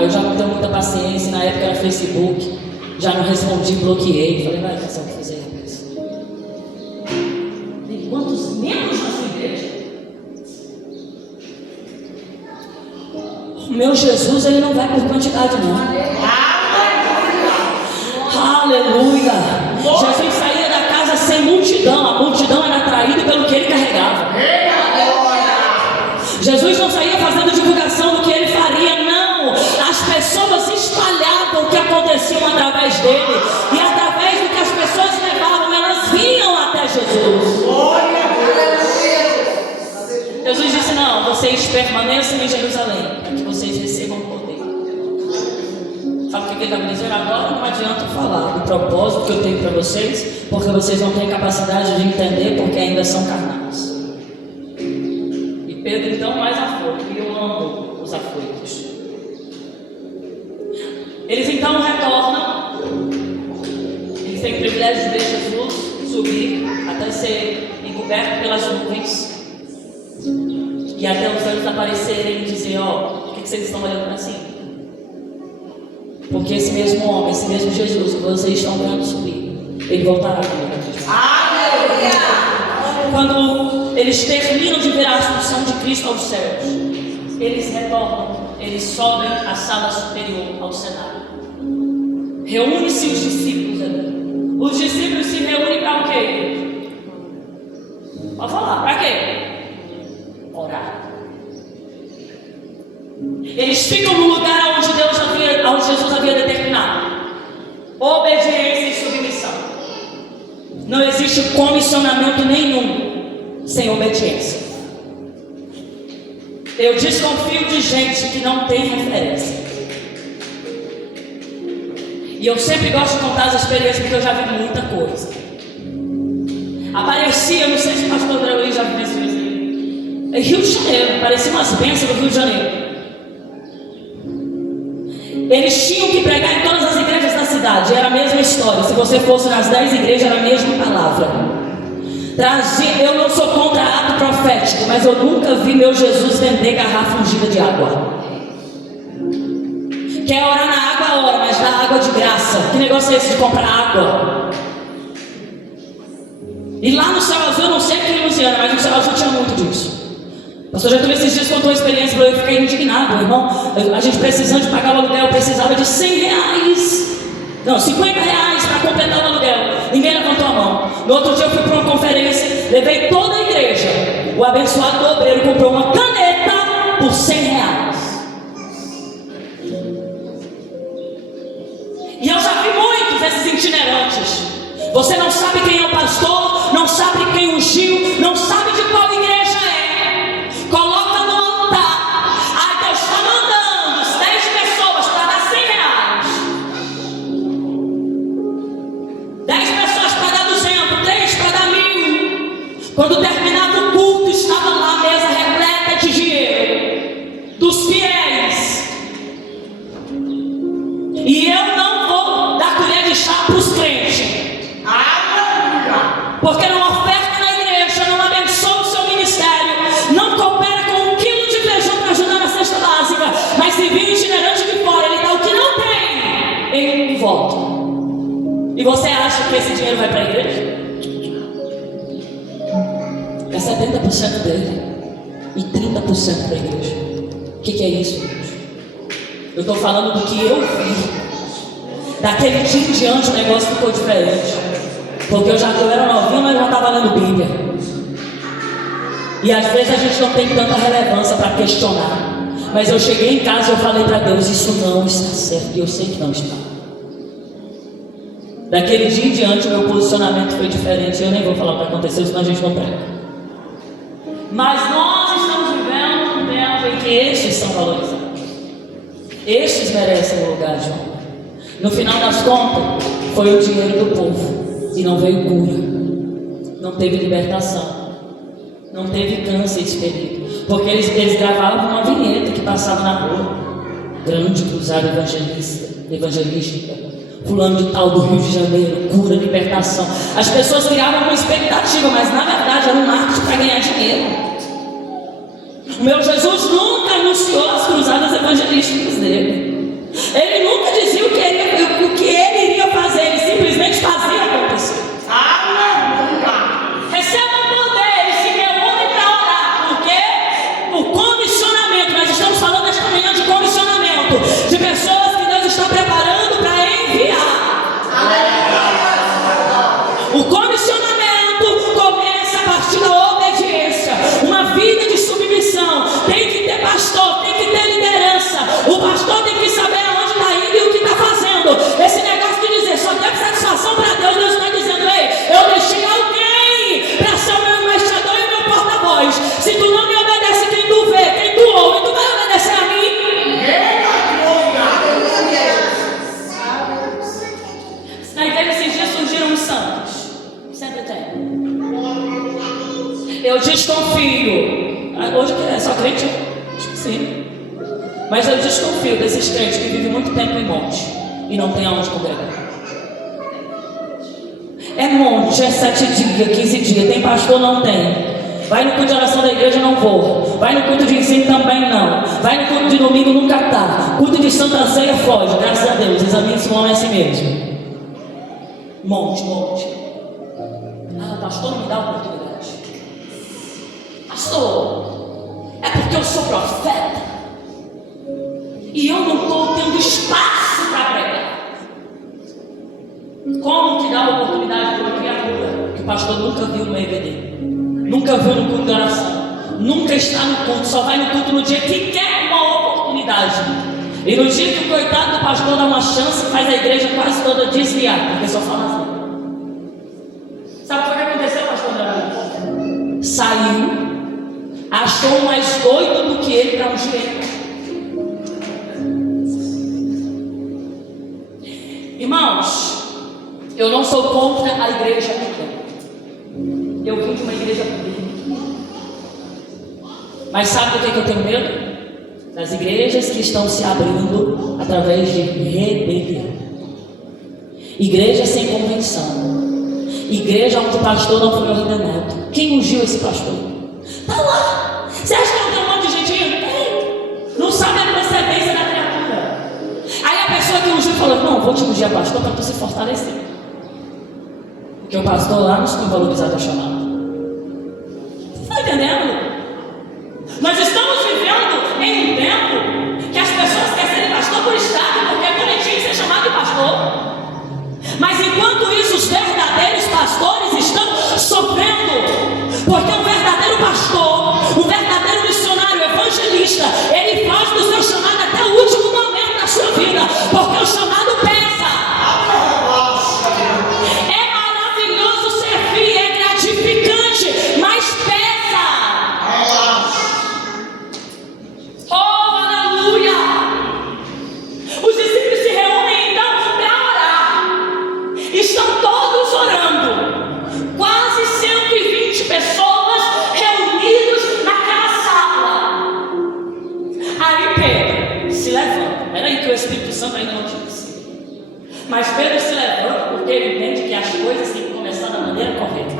Eu já não tenho muita paciência. Na época era Facebook. Já não respondi, bloqueei. Falei, vai, fazer o que fazer, rapaz. Tem quantos membros na sua igreja? O meu Jesus, ele não vai por quantidade, não. Aleluia. Jesus saía da casa sem multidão. A multidão era atraída pelo que ele carregava. Jesus não saía fazendo divulgação do que ele faria, não. As pessoas espalhavam o que acontecia através dele. E através do que as pessoas levavam, elas vinham até Jesus. Jesus disse: não, vocês permaneçam em Jerusalém, para que vocês recebam poder. Sabe o que ele está me dizendo agora? Não adianta falar do propósito que eu tenho para vocês, porque vocês não têm capacidade de entender, porque ainda são carnais. E Pedro então mais afoito, e eu amo os afoitos. Eles então retornam. Eles têm o privilégio de ver Jesus subir até ser encoberto pelas nuvens. E até os anjos aparecerem e dizer: ó, por que vocês estão olhando assim? Porque esse mesmo homem, esse mesmo Jesus que vocês estão vendo subir, ele voltará comigo. Quando eles terminam de ver a assunção de Cristo aos céus, eles retornam, eles sobem à sala superior, ao cenário. Reúne-se os discípulos ali. Os discípulos se reúnem para o quê? Pode falar, para quê? Orar. Eles ficam no lugar onde Jesus havia determinado. Obediência e submissão. Não existe comissionamento nenhum sem obediência. Eu desconfio de gente que não tem referência. E eu sempre gosto de contar as experiências, porque eu já vi muita coisa. Aparecia, não sei se o pastor André Luiz já viu isso aí, em Rio de Janeiro, parecia umas bênçãos do Rio de Janeiro. Eles tinham que pregar em todas as igrejas da cidade, era a mesma história. Se você fosse nas 10 igrejas, era a mesma palavra. Eu não sou contra ato profético, mas eu nunca vi meu Jesus vender garrafa ungida de água. Quer orar na água, ora, mas dá água de graça. Que negócio é esse de comprar água? E lá no Céu Azul, eu não sei aqui em Luciana, mas no Céu Azul tinha muito disso. O pastor Getúlio esses dias contou uma experiência para eu, fiquei indignado, irmão. A gente precisando de pagar o aluguel, precisava de R$100. Não, R$50 para completar o aluguel. Ninguém levantou a mão. No outro dia eu fui para uma conferência, levei toda a igreja. O abençoado do obreiro comprou uma caneta por R$100. E eu já vi muitos desses itinerantes. Você não sabe quem é o pastor, não sabe quem ungiu, não sabe de qual igreja é. Coloca no altar. Ai, Deus está mandando 10 pessoas para dar R$100. 10 pessoas para dar 200, 3 para dar 1.000. Quando terminava o culto, estava lá a mesa repleta de dinheiro dos fiéis. E eu não vou dar colher de chá para os crentes. Porque não oferta na igreja, não abençoa o seu ministério, não coopera com 1 quilo de feijão para ajudar na cesta básica, mas se vir itinerante de fora, ele dá o que não tem em volta. E você acha que esse dinheiro vai para a igreja? É 70% dele e 30% para a igreja. O que é isso, gente? Eu estou falando do que eu vi. Daquele dia em diante o negócio ficou diferente. Porque eu era novinho, mas já estava lendo Bíblia. E às vezes a gente não tem tanta relevância para questionar. Mas eu cheguei em casa e eu falei para Deus: isso não está certo. E eu sei que não está. Daquele dia em diante o meu posicionamento foi diferente. Eu nem vou falar o que aconteceu, senão a gente não prega. Mas nós estamos vivendo um tempo em que estes são valorizados. Estes merecem o lugar de honra. No final das contas, foi o dinheiro do povo. E não veio cura, não teve libertação, não teve câncer expelido. Porque eles gravavam uma vinheta que passava na rua: grande cruzada evangelística, fulano de tal do Rio de Janeiro, cura, libertação. As pessoas criavam uma expectativa, mas na verdade era um marketing para ganhar dinheiro. O meu Jesus nunca anunciou as cruzadas evangelísticas dele. Ele nunca dizia o que ele iria fazer, ele simplesmente fazia acontecer. Receba o poder e se reúne para orar. Por quê? Por comissionamento. Nós estamos falando esta manhã de comissionamento. crente? Acho que sim. Mas eu desconfio desses crentes que vivem muito tempo em monte e não tem aonde congregar. É monte, é 7 dias, 15 dias. Tem pastor? Não tem. Vai no culto de oração da igreja? Não vou. Vai no culto de ensino? Também não. Vai no culto de domingo? Nunca tá. Culto de Santa Ceia? Foge. Graças a Deus. Examine se o homem é assim mesmo. Monte. Ah, o pastor não me dá oportunidade. Pastor, é porque eu sou profeta e eu não estou tendo espaço para pregar. Como que dá oportunidade para uma criatura que o pastor nunca viu no EVD, nunca viu no culto de oração, nunca está no culto, só vai no culto no dia que quer uma oportunidade, e no dia que o coitado do pastor dá uma chance, faz a igreja quase toda desviar, porque só fala assim. Sabe o que aconteceu, pastor André? Saiu, achou mais doido do que ele para ungir ele. Irmãos, eu não sou contra a igreja pequena. Eu vim de uma igreja pequena. Mas sabe do que eu tenho medo? Das igrejas que estão se abrindo através de rebelião. Igreja sem convenção. Igreja onde o pastor não foi ordenado. Quem ungiu esse pastor? Está lá. Você acha que não tem um monte de gente indo? Tem. Não sabe a procedência da criatura. Aí a pessoa que ungiu falou: não, vou te ungir a pastor para tu se fortalecer. Porque o pastor lá não está valorizado a chamada. Está entendendo? Nós estamos vivendo em um tempo que as pessoas querem ser pastor por estado, porque é bonitinho ser chamado de pastor. Mas enquanto isso, os verdadeiros pastores estão sofrendo, porque um verdadeiro pastor, um verdadeiro missionário, evangelista, ele faz do seu chamado até o último momento da sua vida, porque o chamado pesa. É maravilhoso servir, é gratificante, mas pesa. Oh, aleluia! Os discípulos se reúnem então para orar. Estão todos orando. Quase 120 pessoas reunidas naquela sala. Aí Pedro se levanta. Peraí que o Espírito Santo ainda não tinha descido. Mas Pedro se levanta porque ele entende que as coisas têm que começar da maneira correta.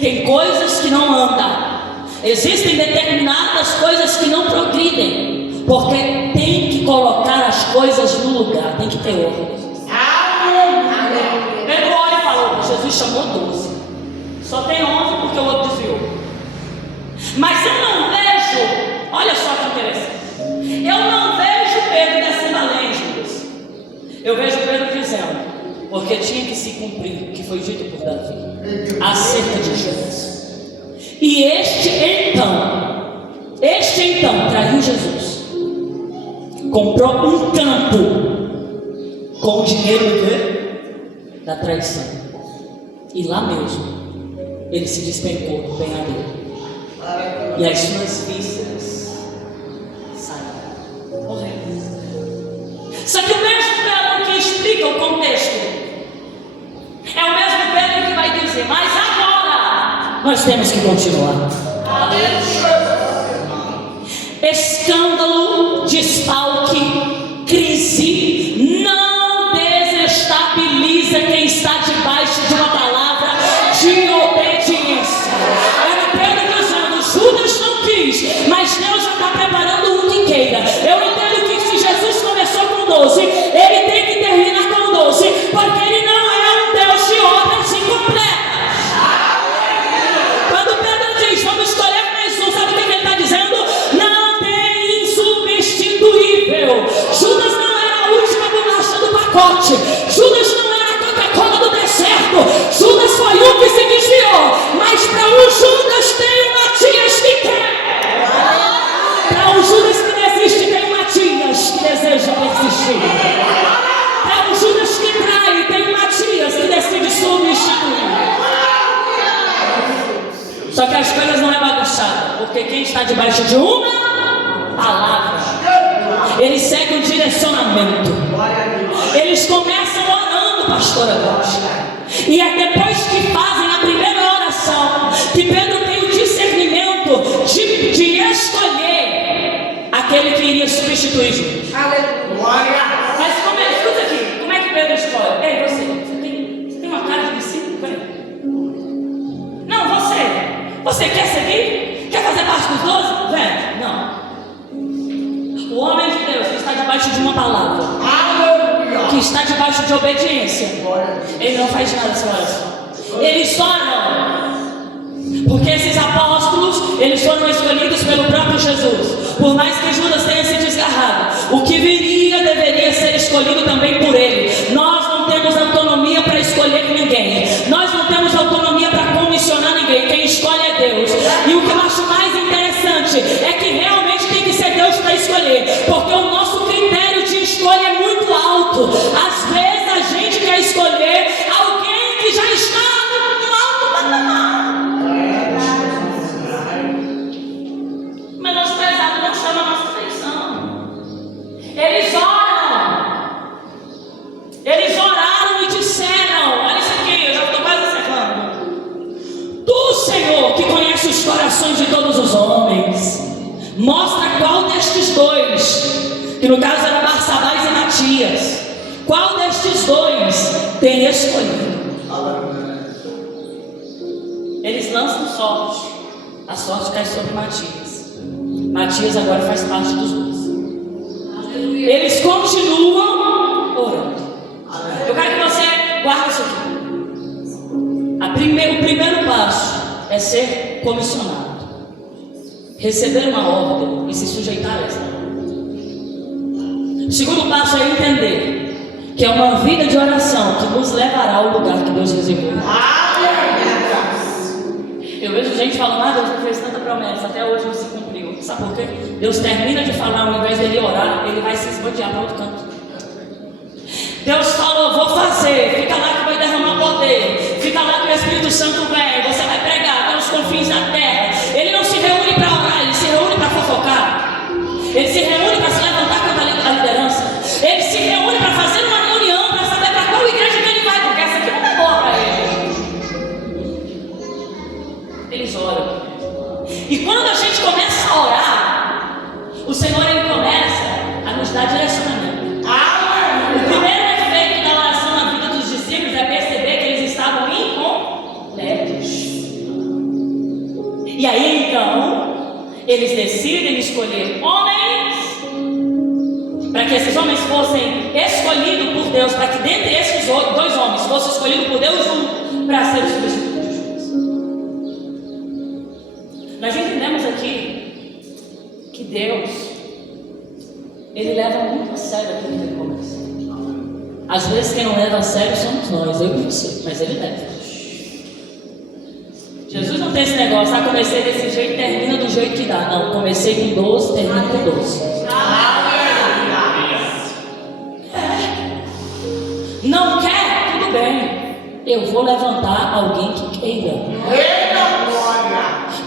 Tem coisas que não andam. Existem determinadas coisas que não progridem, porque tem que colocar as coisas no lugar, tem que ter ordem. Pedro olha e falou: Jesus chamou 12, só tem 11 porque o outro desviou. Mas eu não vejo, olha só que interessante, eu não vejo Pedro descendo a lei, Jesus. Eu vejo Pedro dizendo, porque tinha que se cumprir o que foi dito por Davi acerca de Judas. E este então traiu Jesus, comprou um campo com o dinheiro da traição, e lá mesmo ele se despencou do penhador, e as suas vísceras saíram, morrendo. Só que o mesmo Pedro que explica o contexto é o mesmo Pedro que vai dizer: mas agora nós temos que continuar. Escândalo, desfalque, crise não desestabiliza quem está debaixo de uma palavra de obediência. Era Pedro dizendo: Judas não quis, mas Deus já está preparando um que queira. Eu entendo que se Jesus começou com 12, ele tem que terminar com 12, porque ele não é um Deus de obras incompletas. Quando Pedro diz: vamos escolher mais um, sabe o que ele está dizendo? Não tem insubstituível. Judas não era a última bolacha do pacote. Judas não era a Coca-Cola do deserto. Judas foi um que se desviou. Mas para um Judas tem um Matias que quer. Para um Judas que desiste tem um Matias que deseja persistir. Para um Judas que trai tem um Matias que decide substituir. Só que as coisas não é bagunçada, porque quem está debaixo de uma palavra, ele segue um direcionamento. Eles começam orando, pastora Gótica, e é depois que fazem a primeira oração que Pedro tem o discernimento de escolher aquele que iria substituir Judas. Aleluia. Mas escuta aqui, como é que Pedro escolhe? Ei, você tem uma cara de discípulo, velho? Não, você quer seguir? Quer fazer parte dos 12? Velho, não. O homem de Deus que está debaixo de uma palavra, que está debaixo de obediência, ele não faz nada sem oração. Eles oram, porque esses apóstolos, eles foram escolhidos pelo próprio Jesus. Por mais que Judas tenha se desgarrado, o que viria deveria ser escolhido também por ele. Nós não temos autonomia para escolher ninguém. Nós não temos autonomia para comissionar ninguém. Quem escolhe é Deus. E o que eu acho mais interessante é que realmente tem que ser Deus para escolher, porque o nosso critério de escolha é muito alto. Às vezes a gente quer escolher alguém que já está no alto patamar. Menosprezado não chama a nossa atenção. Eles oraram e disseram, olha isso aqui, eu já estou quase encerrando. Tu, Senhor, que conhece os corações de todos os homens, mostra qual destes dois, que no caso eram Barsabás e Matias, qual destes dois tem escolhido. Eles lançam sorte, a sorte cai sobre Matias. Matias agora faz parte dos 12. Eles continuam orando. Eu quero que você guarde isso aqui. O primeiro passo é ser comissionado, receber uma ordem e se sujeitar a essa ordem. O segundo passo é entender que é uma vida de oração que nos levará ao lugar que Deus reservou. Eu vejo gente falando, Deus não fez tanta promessa, até hoje não se cumpriu. Sabe por quê? Deus termina de falar, ao invés dele orar, ele vai se esbandear para outro canto. Deus falou, vou fazer, fica lá que vai derramar poder, fica lá que o Espírito Santo vem, você vai pregar até os confins da terra. Ele não se reúne para orar, ele se reúne para fofocar, ele se reúne para se levantar contra a liderança, ele se reúne para fazer uma reunião, para saber para qual igreja que ele vai, porque essa aqui não é boa para ele. Eles oram, e quando a gente começa a orar, o Senhor ele começa a nos dar direcionamento. O primeiro efeito da oração na vida dos discípulos é perceber que eles estavam incompletos. E aí então, eles decidem escolher homens, para que esses homens fossem escolhidos por Deus, para que dentre esses dois homens fosse escolhido por Deus um para ser o substituto de Judas. Nós entendemos aqui que Deus, ele leva muito a sério aquilo que ele começa. Às vezes quem não leva a sério somos nós, eu e você, mas ele leva. Jesus não tem esse negócio, comecei desse jeito, termina do jeito que dá. Não, comecei com 12, termino com 12. Não quer? Tudo bem. Eu vou levantar alguém que queira.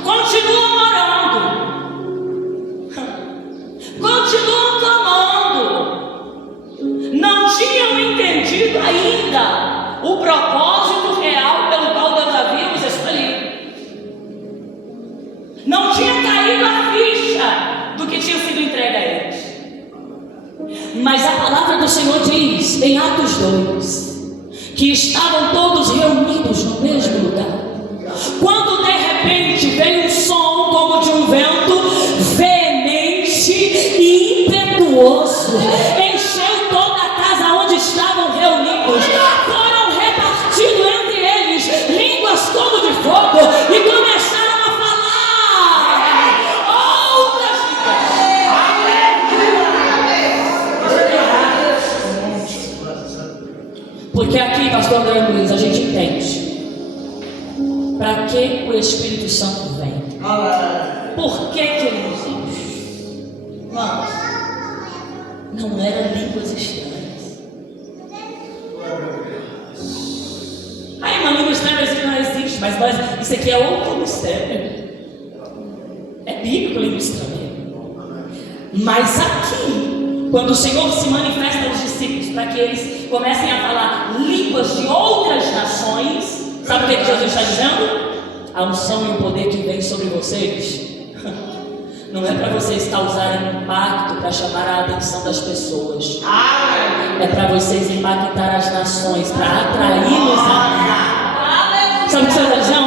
Continuam orando. Continuam clamando. Não tinham entendido ainda o propósito real pelo qual Deus havia os escolhido. Não tinha caído a ficha do que tinha sido entregue a eles. Mas a palavra do Senhor diz em Atos 2 que estavam todos reunidos no mesmo lugar, quando de repente veio um som como de um vento veemente e impetuoso, encheu toda a casa onde estavam reunidos. Foram repartidos entre eles línguas como de fogo e começaram a falar outras línguas. Porque aqui, pastor André Luiz, a gente entende para que o Espírito Santo vem. Por que ele nos enche? Vamos. Não eram línguas estranhas. Aí uma língua estranha não existe, mas isso aqui é outro mistério. É bíblico língua estranha. Mas aqui, quando o Senhor se manifesta aos discípulos para que eles comecem a falar línguas de outras nações, sabe o que Jesus está dizendo? A unção e o poder que vem sobre vocês Não é para vocês causarem impacto para chamar a atenção das pessoas. É para vocês impactar as nações, para atraí-los a mim. Sabe o que você está dizendo?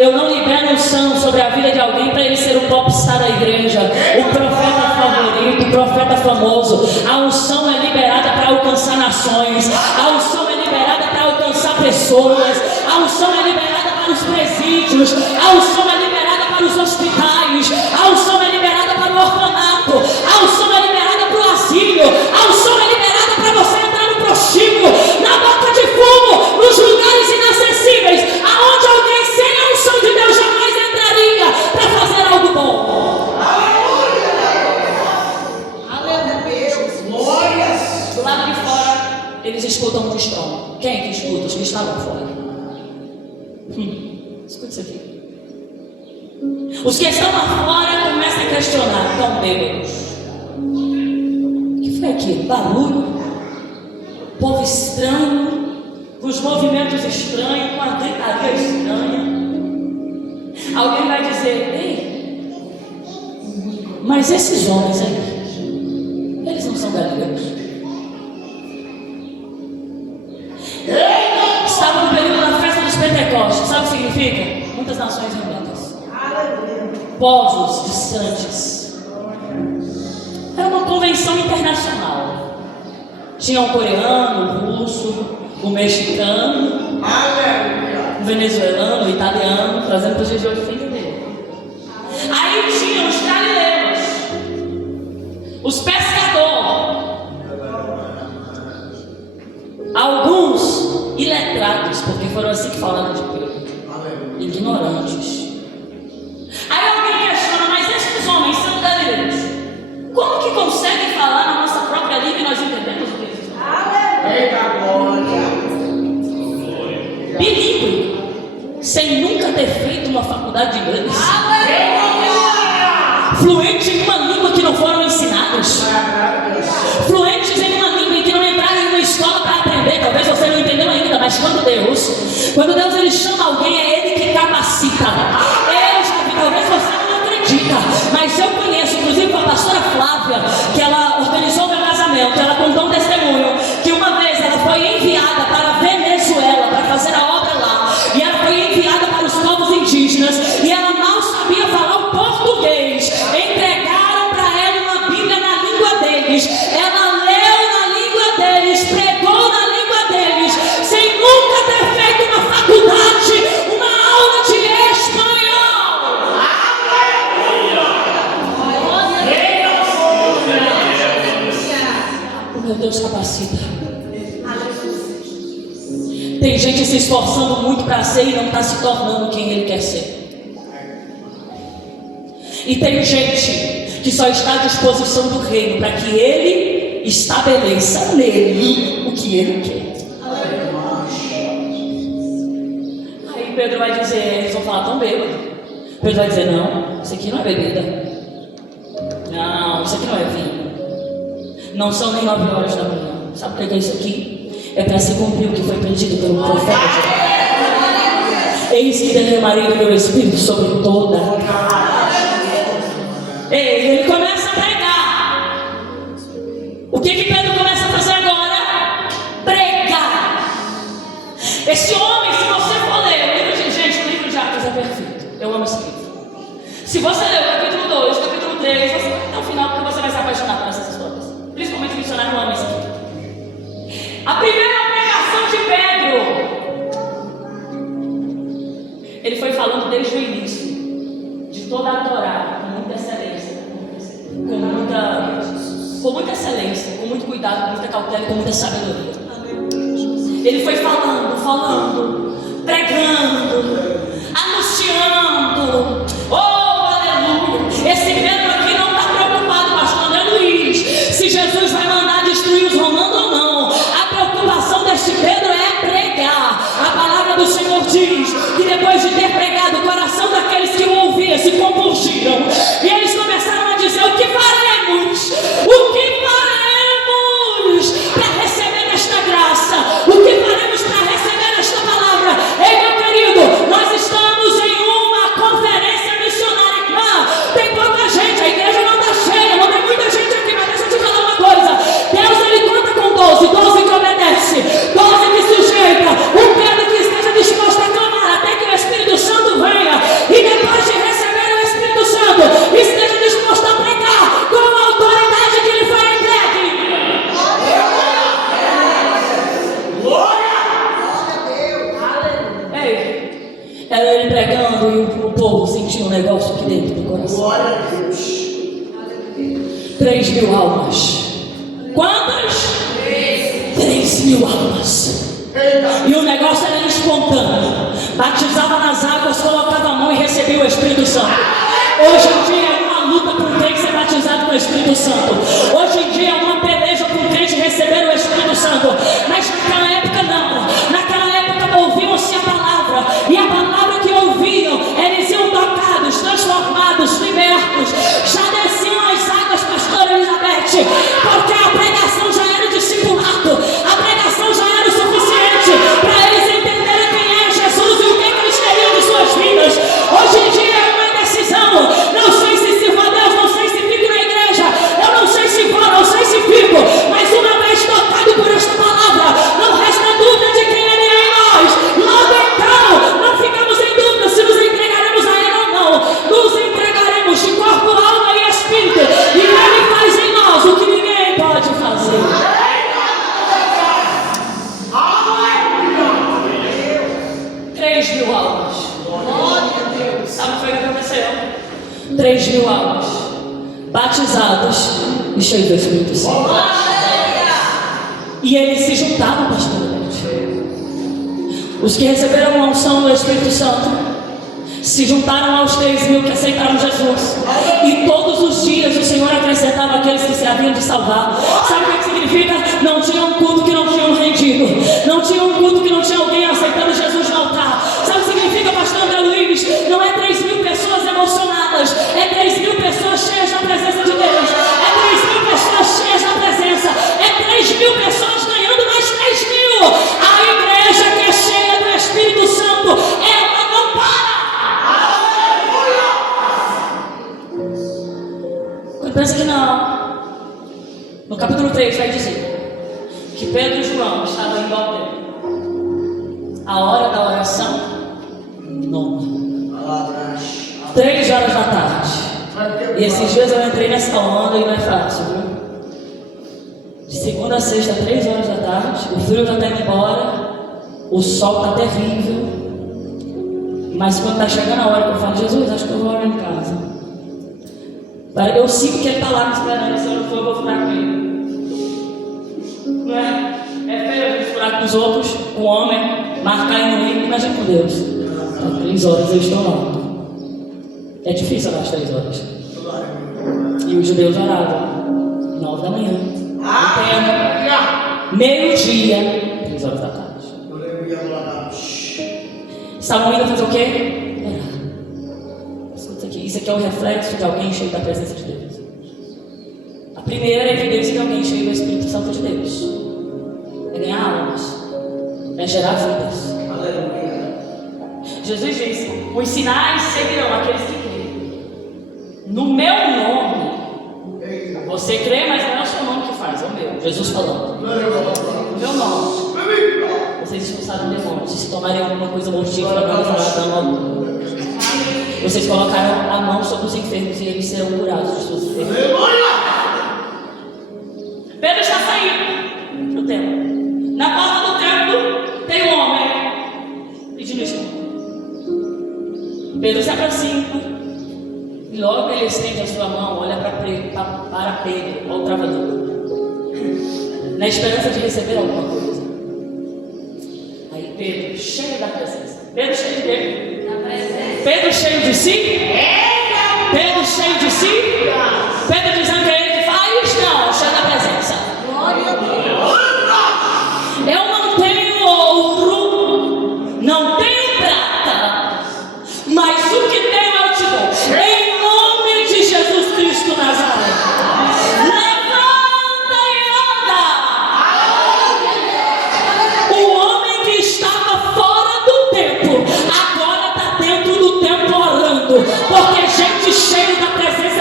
Eu não libero unção sobre a vida de alguém para ele ser o popstar da igreja, o profeta favorito, o profeta famoso. A unção é liberada para alcançar nações. A unção é liberada para alcançar pessoas. A unção é liberada para os presídios. A unção é liberada para os hospitais. A unção é liberada para o orfanato. A unção é liberada para o asilo. A unção é liberada para você entrar no prostíbulo, na boca de fumo, nos lugares inacessíveis, aonde alguém sem a unção de Deus jamais entraria para fazer algo bom. Aleluia. Glórias. Do lado de fora, eles escutam um estrondo. Quem que escuta? Os que estavam fora. Escuta isso aqui. Os que estão lá fora começam a questionar. Estão bêbados. O que foi aquilo? Barulho? Povo estranho, com os movimentos estranhos, com a gritaria estranha. Alguém vai dizer: ei, mas esses homens aí, eles não são galileus? Estavam no período da festa dos Pentecostes. Sabe o que significa? Muitas nações reunidas, povos distantes. Era uma convenção internacional. Tinha o coreano, o russo, o mexicano, o venezuelano, o italiano, trazendo para os dias de hoje para entender. Aí tinha os galileus, os pescadores, alguns iletrados, porque foram assim que falaram de Pedro, ignorantes. Aí alguém questiona: mas esses homens são galileus, como que conseguem falar na nossa própria língua e nós entendemos o que eles dizem? Bilíngue, sem nunca ter feito uma faculdade de inglês. Fluente em uma língua que não foram ensinados. Fluentes em uma língua em que não entraram em uma escola para aprender. Talvez você não entendeu ainda, mas quando Deus ele chama alguém, é Ele que capacita. Eu já vi, talvez você não acredita, mas eu conheço, inclusive, com a pastora Flávia, que ela organizou meu casamento. Ela contou um testemunho que uma vez ela foi enviada para a Venezuela para fazer a obra lá, e ela foi enviada para os povos indígenas, e ela mal sabia falar o português. Entregaram para ela uma Bíblia na língua deles. Ela leu na língua deles, pregou na língua deles, sem nunca ter feito uma faculdade, uma aula de espanhol. Meu Deus, capacita. Tem gente se esforçando muito para ser e não está se tornando quem ele quer ser. E tem gente que só está à disposição do reino para que ele estabeleça nele o que ele quer. Aí Pedro vai dizer, eles vão falar: tão bêbado. Pedro vai dizer: não, isso aqui não é bebida. Não, isso aqui não é vinho. Não são nem 9 horas da manhã. Sabe o que é isso aqui? É para se cumprir o que foi pedido pelo profeta. Eis que derramarei o meu espírito sobre toda a carne. Ele começa a pregar. O que Pedro começa a fazer agora? Pregar. Esse homem, se você for ler o livro de o livro de Atos é perfeito. Eu amo esse livro. Se você ler o capítulo 2, o capítulo 3, você vai até o final, porque você vai se apaixonar por essas histórias. Principalmente o missionário ama isso aqui. A primeira pregação de Pedro, ele foi falando desde o início de toda a Torá, com muita excelência, com muita excelência, com muito cuidado, com muita cautela e com muita sabedoria. Ele foi falando, pregando, anunciando. Oh, aleluia! Esse Pedro aqui não está preocupado, pastor André Luiz, se Jesus vai mandar destruir os romanos ou não. A preocupação deste Pedro é pregar. A palavra do Senhor diz que depois de ter pregado, o coração daqueles que o ouviam se compungiram. E eles começaram a dizer: o que faremos? O que faremos para receber esta graça? O que faremos para receber esta palavra? Ei, meu querido, 3.000 almas. Quantas? 3.000 almas. E o negócio era espontâneo. Batizava nas águas, colocava a mão e recebia o Espírito Santo. Hoje em dia é uma luta por um crente ser batizado com o Espírito Santo. Hoje em dia é uma peleja por um crente receber o Espírito Santo. Mas naquela época não. Naquela época ouviam-se a palavra. E a palavra que ouviam, eles iam tocados, transformados, libertos. Já desciam as águas, pastora Elizabeth. Porque a pregação já era o discipulado. A pregação já era o suficiente para eles entenderem quem é Jesus e o que eles queriam de suas vidas. Hoje em dia é uma indecisão. Não sei se sirvo a Deus, não sei se fico na igreja, eu não sei se vou, não sei se fico, mas uma vez tocado por esta palavra, não resta dúvida de quem Ele é em nós. Logo então, não ficamos em dúvida se nos entregaremos a Ele ou não. Nos entregaremos de corpo, alma e espírito, e Ele faz em nós o que ninguém pode fazer. 3.000 almas. Sabe o que foi que aconteceu? 3.000 almas batizados e cheios do Espírito Santo. E eles se juntaram, pastor. Os que receberam a unção do Espírito Santo se juntaram aos 3.000 que aceitaram Jesus. E todos os dias o Senhor acrescentava aqueles que se haviam de salvar. Sabe o que significa? Não tinha um culto que não tinha um rendido. Não tinha um culto que não tinha alguém aceitando Jesus no altar. Sabe o que significa, pastor André Luiz? Não é 3.000 pessoas emocionadas. É 3.000 pessoas cheias da presença de Deus. É 3.000 pessoas cheias da presença. É 3.000 pessoas ganhando mais 3.000. A igreja que é cheia do Espírito Santo, ela não para. Pensa que não. No capítulo 3 vai dizer que Pedro e João estavam indo ao templo. A hora da oração, nona. 3 horas da tarde. E esses dias eu entrei nessa onda e não é fácil, viu? De segunda a sexta, 3 horas da tarde. O frio já está indo embora. O sol está terrível. Mas quando está chegando a hora que eu falo, Jesus, acho que eu vou orar em casa. Eu sinto que Ele está lá me esperando. Se eu não for, eu vou furar com Ele. Não é? É feio a gente furar com os outros, com o homem, marcar e não ir. Imagina com Deus. Há 3 horas eu estou lá. É difícil orar às 3 horas. E os judeus oravam 9 da manhã. Meio-dia, 3 horas da tarde. Estavam indo fazer o quê? Isso aqui é o reflexo de alguém cheio da presença de Deus. A primeira evidência de alguém cheio do Espírito Santo de Deus é ganhar almas, é gerar vidas. Aleluia. Jesus disse: os sinais seguirão aqueles que creem. No meu nome, você crê, mas não é o seu nome que faz, é o meu. Jesus falando. No meu nome, vocês expulsaram demônios. Se tomarem alguma coisa mortífera, não fará dano algum. Vocês colocaram a mão sobre os enfermos e eles serão curados de suas enfermidades. Pedro está saindo do templo. Na porta do templo tem um homem pedindo esmola. Pedro se aproxima e logo ele estende a sua mão, olha para Pedro, olha o travador, na esperança de receber alguma coisa. Aí Pedro, cheio da presença. Pedro cheio de Deus. Pedro cheio de si? Pedro cheio de si? Pedro dizendo que é ele que faz? Não, cheio da presença. Eu não tenho ouro, não tenho prata, mas o que tenho eu te dou. Em nome de Jesus Cristo Nazaré, levanta e anda. O homem que estava fora do templo agora está dentro do templo orando, porque gente cheia da presença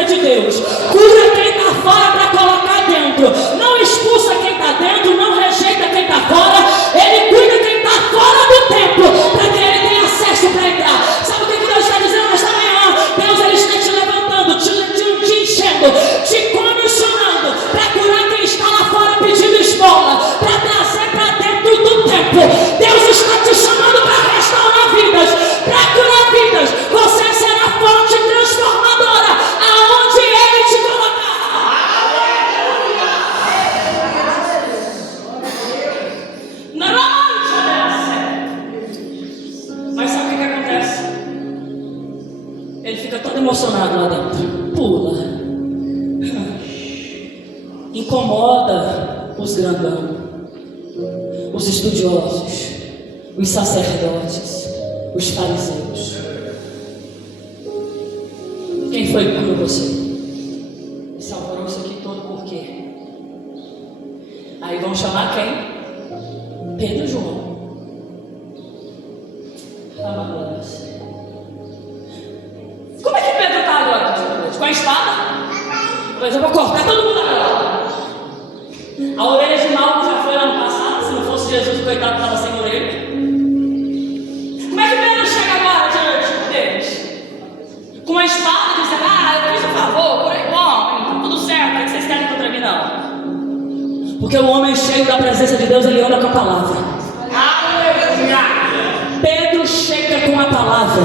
incomoda os grandão, os estudiosos, os sacerdotes, os fariseus. Quem foi que curou você? Esse alvoroço aqui todo por quê? Aí vão chamar quem? Pedro e João. Como é que Pedro está agora? Com a espada? Pois eu vou cortar todo mundo agora. A orelha de Malco já foi lá no passado. Se não fosse Jesus, o coitado estava sem orelha. Como é que Pedro chega agora diante deles? Com a espada, dizendo: eu fiz um favor, por aí, bom, tudo certo, é que vocês querem contra mim, não. Porque o homem cheio da presença de Deus, ele anda com a palavra. Pedro chega com a palavra.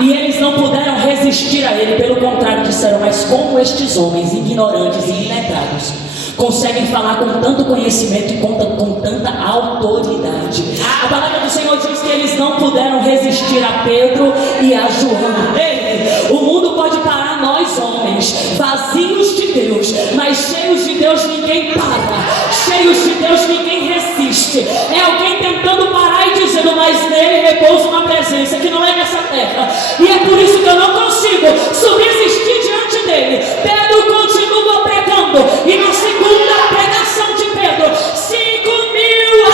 E eles não puderam resistir a ele, pelo contrário, disseram: mas como estes homens ignorantes e iletrados conseguem falar com tanto conhecimento e com tanta autoridade? A palavra do Senhor diz que eles não puderam resistir a Pedro e a João. Ei, o mundo pode parar nós homens, vazios de Deus, mas cheios de Deus ninguém para, cheios de Deus ninguém resiste. É alguém tentando parar e dizendo: mas nele repousa uma presença que não é nessa terra, e é por isso que eu não consigo subsistir diante dele. Pedro continua pregando, e na segunda pregação de Pedro, 5.000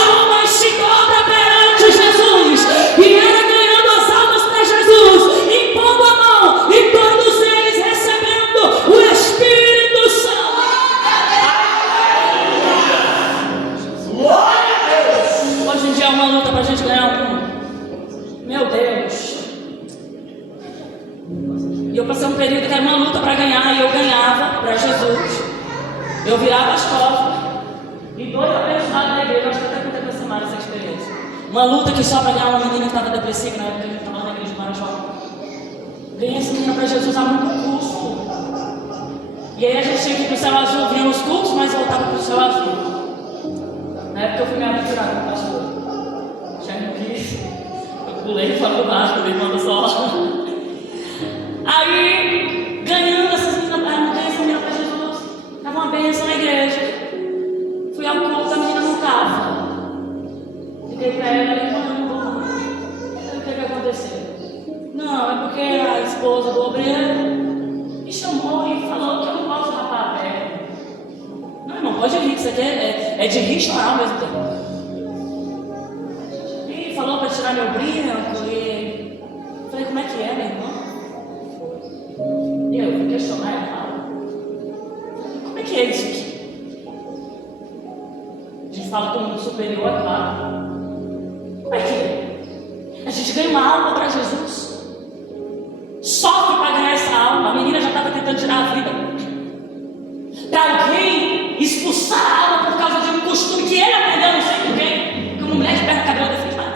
almas se dobram perante Jesus, e era ganhando as almas para Jesus, impondo a mão, e todos eles recebendo o Espírito Santo. Hoje em dia é uma luta para a gente ganhar um. Meu Deus. E eu passei um período que era uma luta para ganhar, e eu ganhava para Jesus. Eu virava as costas. E dois abençoados da igreja, acho que até contei com essa Mara essa experiência. Uma luta que só para ganhar uma menina que estava depressiva, na época que a gente estava na igreja de Marajó. Ganhei essa menina para Jesus a muito custo. E aí a gente tinha que ir para o céu azul, vinha nos cultos, mas voltava para o céu azul. Na época eu fui me aventurar com o pastor. Já não quis. Eu pulei e falei baixo, ele manda só. Aí, ganhando essas meninas, ganhei essa menina para Jesus. Estava uma bênção na igreja. Fui ao culto, a menina não estava. Fiquei para ela e falei: não vou. O que aconteceu? Não, é porque a esposa do obreiro me chamou e falou que eu não posso rapar a perna. Não, irmão, pode rir, isso aqui é de rir e chorar ao mesmo tempo. E falou para tirar meu brinco e... Falei: como é que é, meu irmão? E eu fui questionar e falar: como é que é isso aqui? A gente fala como superior, é claro. Como é que é? A gente ganha uma alma para Jesus, sofre para ganhar essa alma. A menina já estava tentando tirar a vida. Para alguém expulsar a alma por causa de um costume que ele aprendeu, não sei por quem, que uma mulher de perto do cabelo defende mais.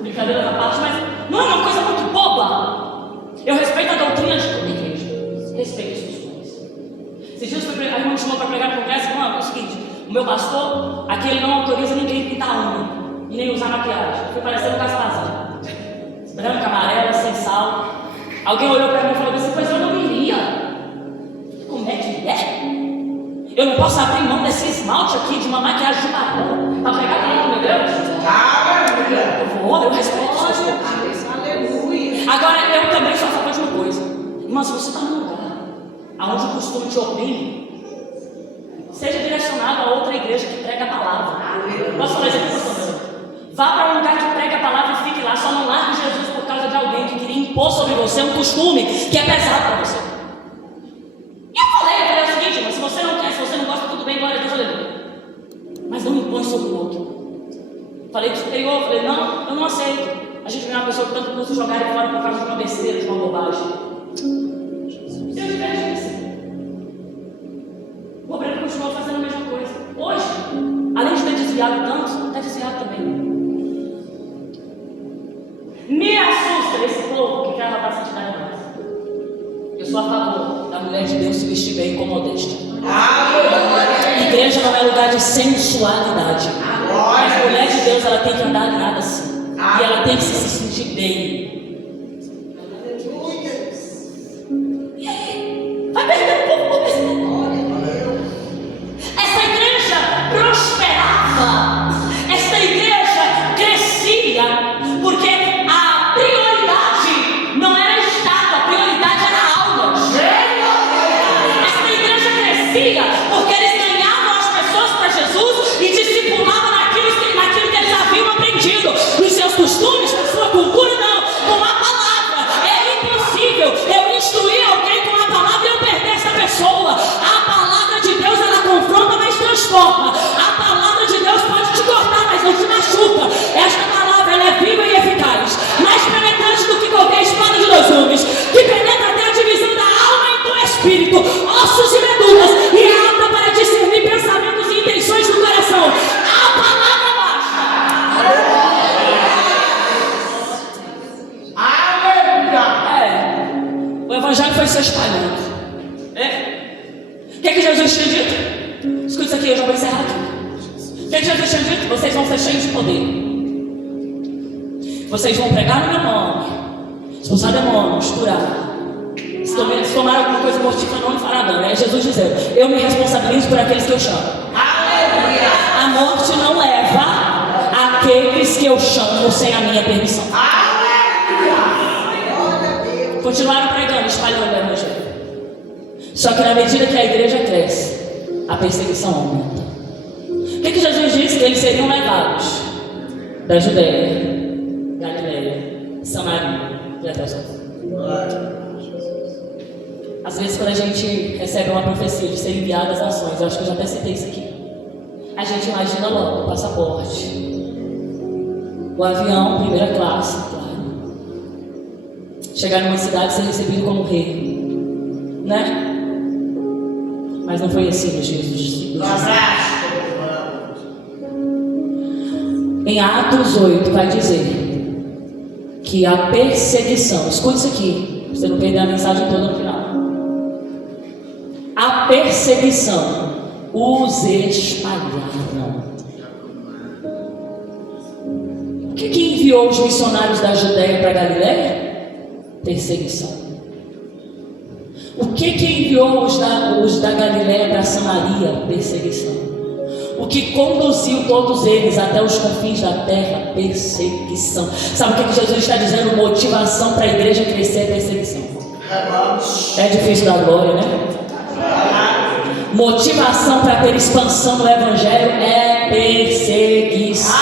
Brincadeira da parte, mas não é uma coisa muito boba. Eu respeito a doutrina de toda a igreja, respeito os costumes. Esses dias a irmã me chamou para pregar no congresso. Irmã, é o seguinte: o meu pastor, aqui ele não autoriza ninguém pintar a unha e nem usar maquiagem. Fui parecendo um Gasparzinho, branca, amarela, sem sal. Alguém olhou para mim e falou assim: pois eu não iria. Como é que é? Eu não posso abrir mão desse esmalte aqui, de uma maquiagem de batom, para pregar a palavra, meu Deus? Eu respeito os costumes. Agora, eu também sou a favor de uma coisa. Mas se você está num lugar onde o costume te oprime, seja direcionado a outra igreja que prega a palavra. Posso falar isso aqui, pastor? Vá para um lugar que prega a palavra e fique lá. Só não largue Jesus por causa de alguém que queria impor sobre você um costume que é pesado para você. E eu falei o seguinte: mas se você não quer, se você não gosta, tudo bem, glória a Deus, aleluia. Mas não impõe sobre o outro. Falei para o superior, falei: não, eu não aceito. A gente vê uma pessoa que tanto custa jogar ele fora por causa de uma besteira, de uma bobagem. Deus pede isso. O obreiro continuou fazendo a mesma coisa. Hoje, além de ter desviado tanto, está desviado também. Me assusta esse povo que quer rapar a santidade mais. Eu sou a favor da mulher de Deus se vestir bem com modéstia. Igreja não é lugar de sensualidade. Mas a mulher de Deus, ela tem que andar alinhada assim. E ela tem que se sentir bem. E aí? Vai perdendo o povo por besteira. transforma. A palavra de Deus pode te cortar, mas não te machuca. Esta palavra ela é viva e eficaz, mais penetrante do que qualquer espada de dois gumes, que penetra até a divisão da alma e do espírito, ossos e medulas, e é apta para discernir pensamentos e intenções do coração. A palavra basta. O evangelho foi se espalhando. O que Jesus tinha dito? Escuta isso aqui, eu já vou encerrar aqui. O que Jesus tinha dito? Vocês vão ser cheios de poder. Vocês vão pregar no meu nome, expulsar demônios, curar. Se tomar alguma coisa mortífera, não me fará dano. É Jesus dizendo: eu me responsabilizo por aqueles que eu chamo. Aleluia. A morte não leva aqueles que eu chamo sem a minha permissão. Continuaram pregando, espalhando o evangelho. Só que na medida que a igreja cresce, a perseguição aumenta. O que Jesus disse? Que eles seriam levados da Judeia, Galileia, Samaria e até os outros. Às vezes, quando a gente recebe uma profecia de ser enviado às nações, eu acho que eu já até citei isso aqui, a gente imagina logo o passaporte, o avião, primeira classe, claro. Chegar numa cidade e ser recebido como rei, né? Mas não foi assim nos dias dos discípulos. Em Atos 8 vai dizer que a perseguição, escute isso aqui, pra você não perder a mensagem toda no final. A perseguição os espalharam. O que enviou os missionários da Judeia para Galileia? Perseguição. O que enviou os da Galileia para Samaria? Perseguição. O que conduziu todos eles até os confins da terra? Perseguição. Sabe o que Jesus está dizendo? Motivação para a igreja crescer é perseguição. É difícil dar glória, né? Motivação para ter expansão no evangelho é perseguição.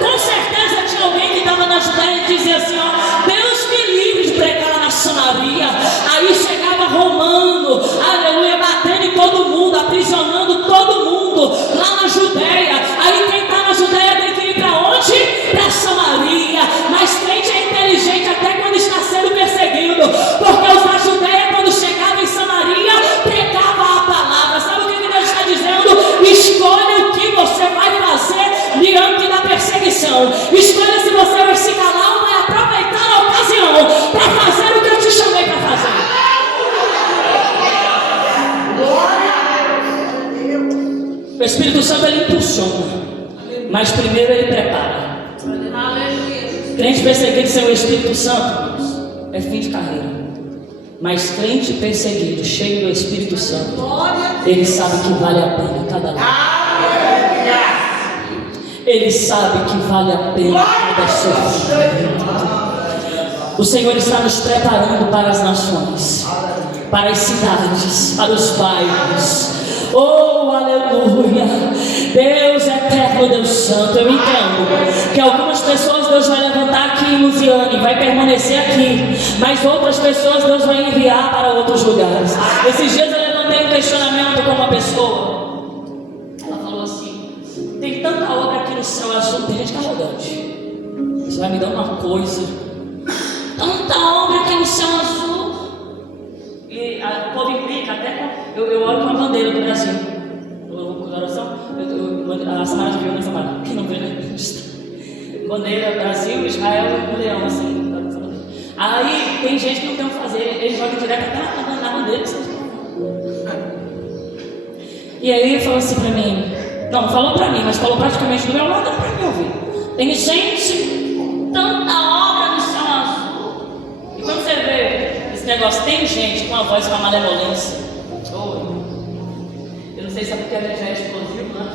Com certeza tinha alguém que estava na Judeia e dizia assim: ó, Deus me livre de pregar lá na Samaria. Aí chegava romano, aleluia, batendo em todo mundo, aprisionando todo mundo lá na Judeia. Aí quem está na Judeia tem que ir para onde? Para Samaria. Mas crente é inteligente até quando está sendo perseguido, porque os da Judeia, quando chegavam em Samaria, pregavam a palavra. Sabe o que Deus está dizendo? Escolha o que você vai fazer diante da perseguição. Escolha se você vai se calar ou vai aproveitar a ocasião para fazer o que eu te chamei para fazer. O Espírito Santo ele impulsiona, mas primeiro ele prepara. Crente perseguido sem o Espírito Santo é fim de carreira. Mas crente perseguido, cheio do Espírito Santo, ele sabe que vale a pena cada luta. Ele sabe que vale a pena cada sofrimento. O Senhor está nos preparando para as nações, para as cidades, para os bairros. Oh, aleluia! Deus eterno, Deus santo, eu entendo que algumas pessoas Deus vai levantar aqui em Lusiane, vai permanecer aqui, mas outras pessoas Deus vai enviar para outros lugares. Esses dias eu levantei um questionamento com uma pessoa. Ela falou assim: tem tanta obra aqui no céu azul, tem gente que é arrogante. Você vai me dar uma coisa, tanta obra aqui no céu azul. E o povo implica, até eu olho com a bandeira do Brasil. Com a oração, a Samara viu, né, Samara? Quem não vê, né? Bandeira Brasil, Israel e o leão, assim. Aí tem gente que não tem o que fazer, eles jogam direto até na bandeira. E aí ele falou assim pra mim, não falou pra mim, mas falou praticamente do meu lado pra mim ouvir. Tem gente, tanta obra no céu azul. E quando você vê esse negócio, tem gente com a voz com a malemolência. Eu não sei se é porque a gente é explosivo, né?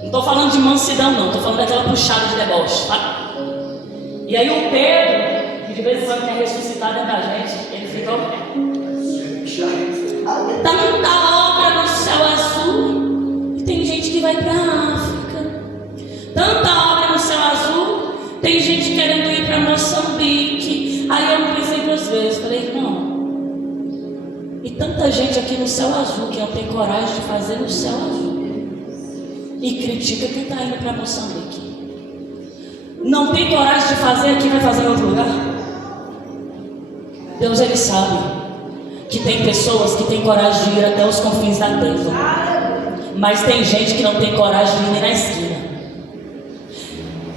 Não estou falando de mansidão, não. Estou falando daquela puxada de deboche, tá? E aí o Pedro, que de vez em quando quer ressuscitar dentro da gente, ele fica... Tanta obra no céu azul. E tem gente que vai para a África. Tanta obra no céu azul. Tem gente querendo ir para Moçambique. Aí eu pensei duas vezes. Falei, não. E tanta gente aqui no céu azul que não tem coragem de fazer no céu azul. E critica quem está indo para Moçambique. Não tem coragem de fazer aqui, vai fazer em outro lugar? Deus, Ele sabe que tem pessoas que têm coragem de ir até os confins da terra. Mas tem gente que não tem coragem de ir nem na esquina.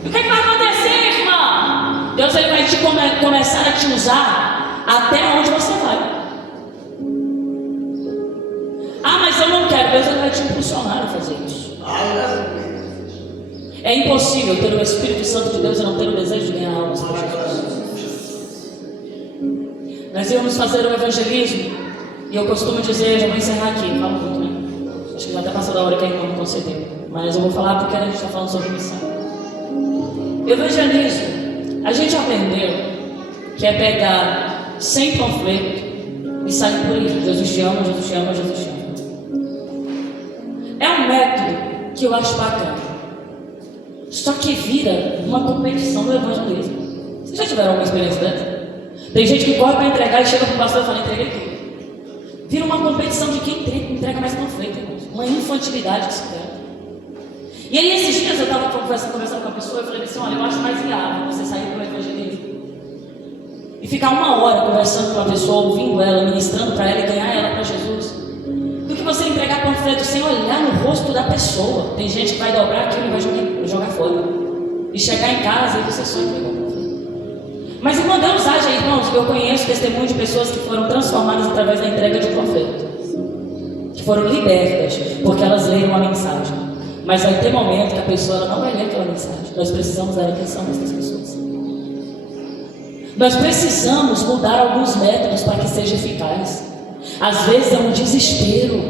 E o que vai acontecer, irmão? Deus, Ele vai começar a te usar até onde você vai. Ah, mas eu não quero. Deus, Ele vai te impulsionar a fazer isso. É impossível ter o Espírito Santo de Deus e não ter o desejo de ganhar almas para Jesus. Nós íamos fazer o evangelismo, e eu costumo dizer, já vou encerrar aqui, falo muito, né? Acho que já até passou da hora que a irmã me concedeu, mas eu vou falar porque a gente está falando sobre missão. Evangelismo, a gente aprendeu que é pegar 100 panfletos e sair por aí. Jesus te ama, Jesus te ama, Jesus te ama. É um método que eu acho bacana. Só que vira uma competição do evangelismo. Vocês já tiveram alguma experiência dessa? Tem gente que corre para entregar e chega para o pastor e fala, entreguei tudo. Vira uma competição de quem entrega mais panfleto, irmãos. Uma infantilidade que se quer. E aí esses dias eu estava conversando com a pessoa e falei assim, olha, eu acho mais viável você sair para o evangelismo e ficar 1 hora conversando com a pessoa, ouvindo ela, ministrando para ela e ganhar ela para Jesus, do que você entregar panfleto sem olhar no rosto da pessoa. Tem gente que vai dobrar aquilo e vai jogar fora. E chegar em casa e você só entregou o panfleto. Mas irmão, Deus age, irmãos, eu conheço testemunho de pessoas que foram transformadas através da entrega de um panfleto, que foram libertas porque elas leram a mensagem. Mas vai ter momento que a pessoa ela não vai ler aquela mensagem. Nós precisamos dar atenção dessas pessoas. Nós precisamos mudar alguns métodos para que seja eficaz. Às vezes é um desespero,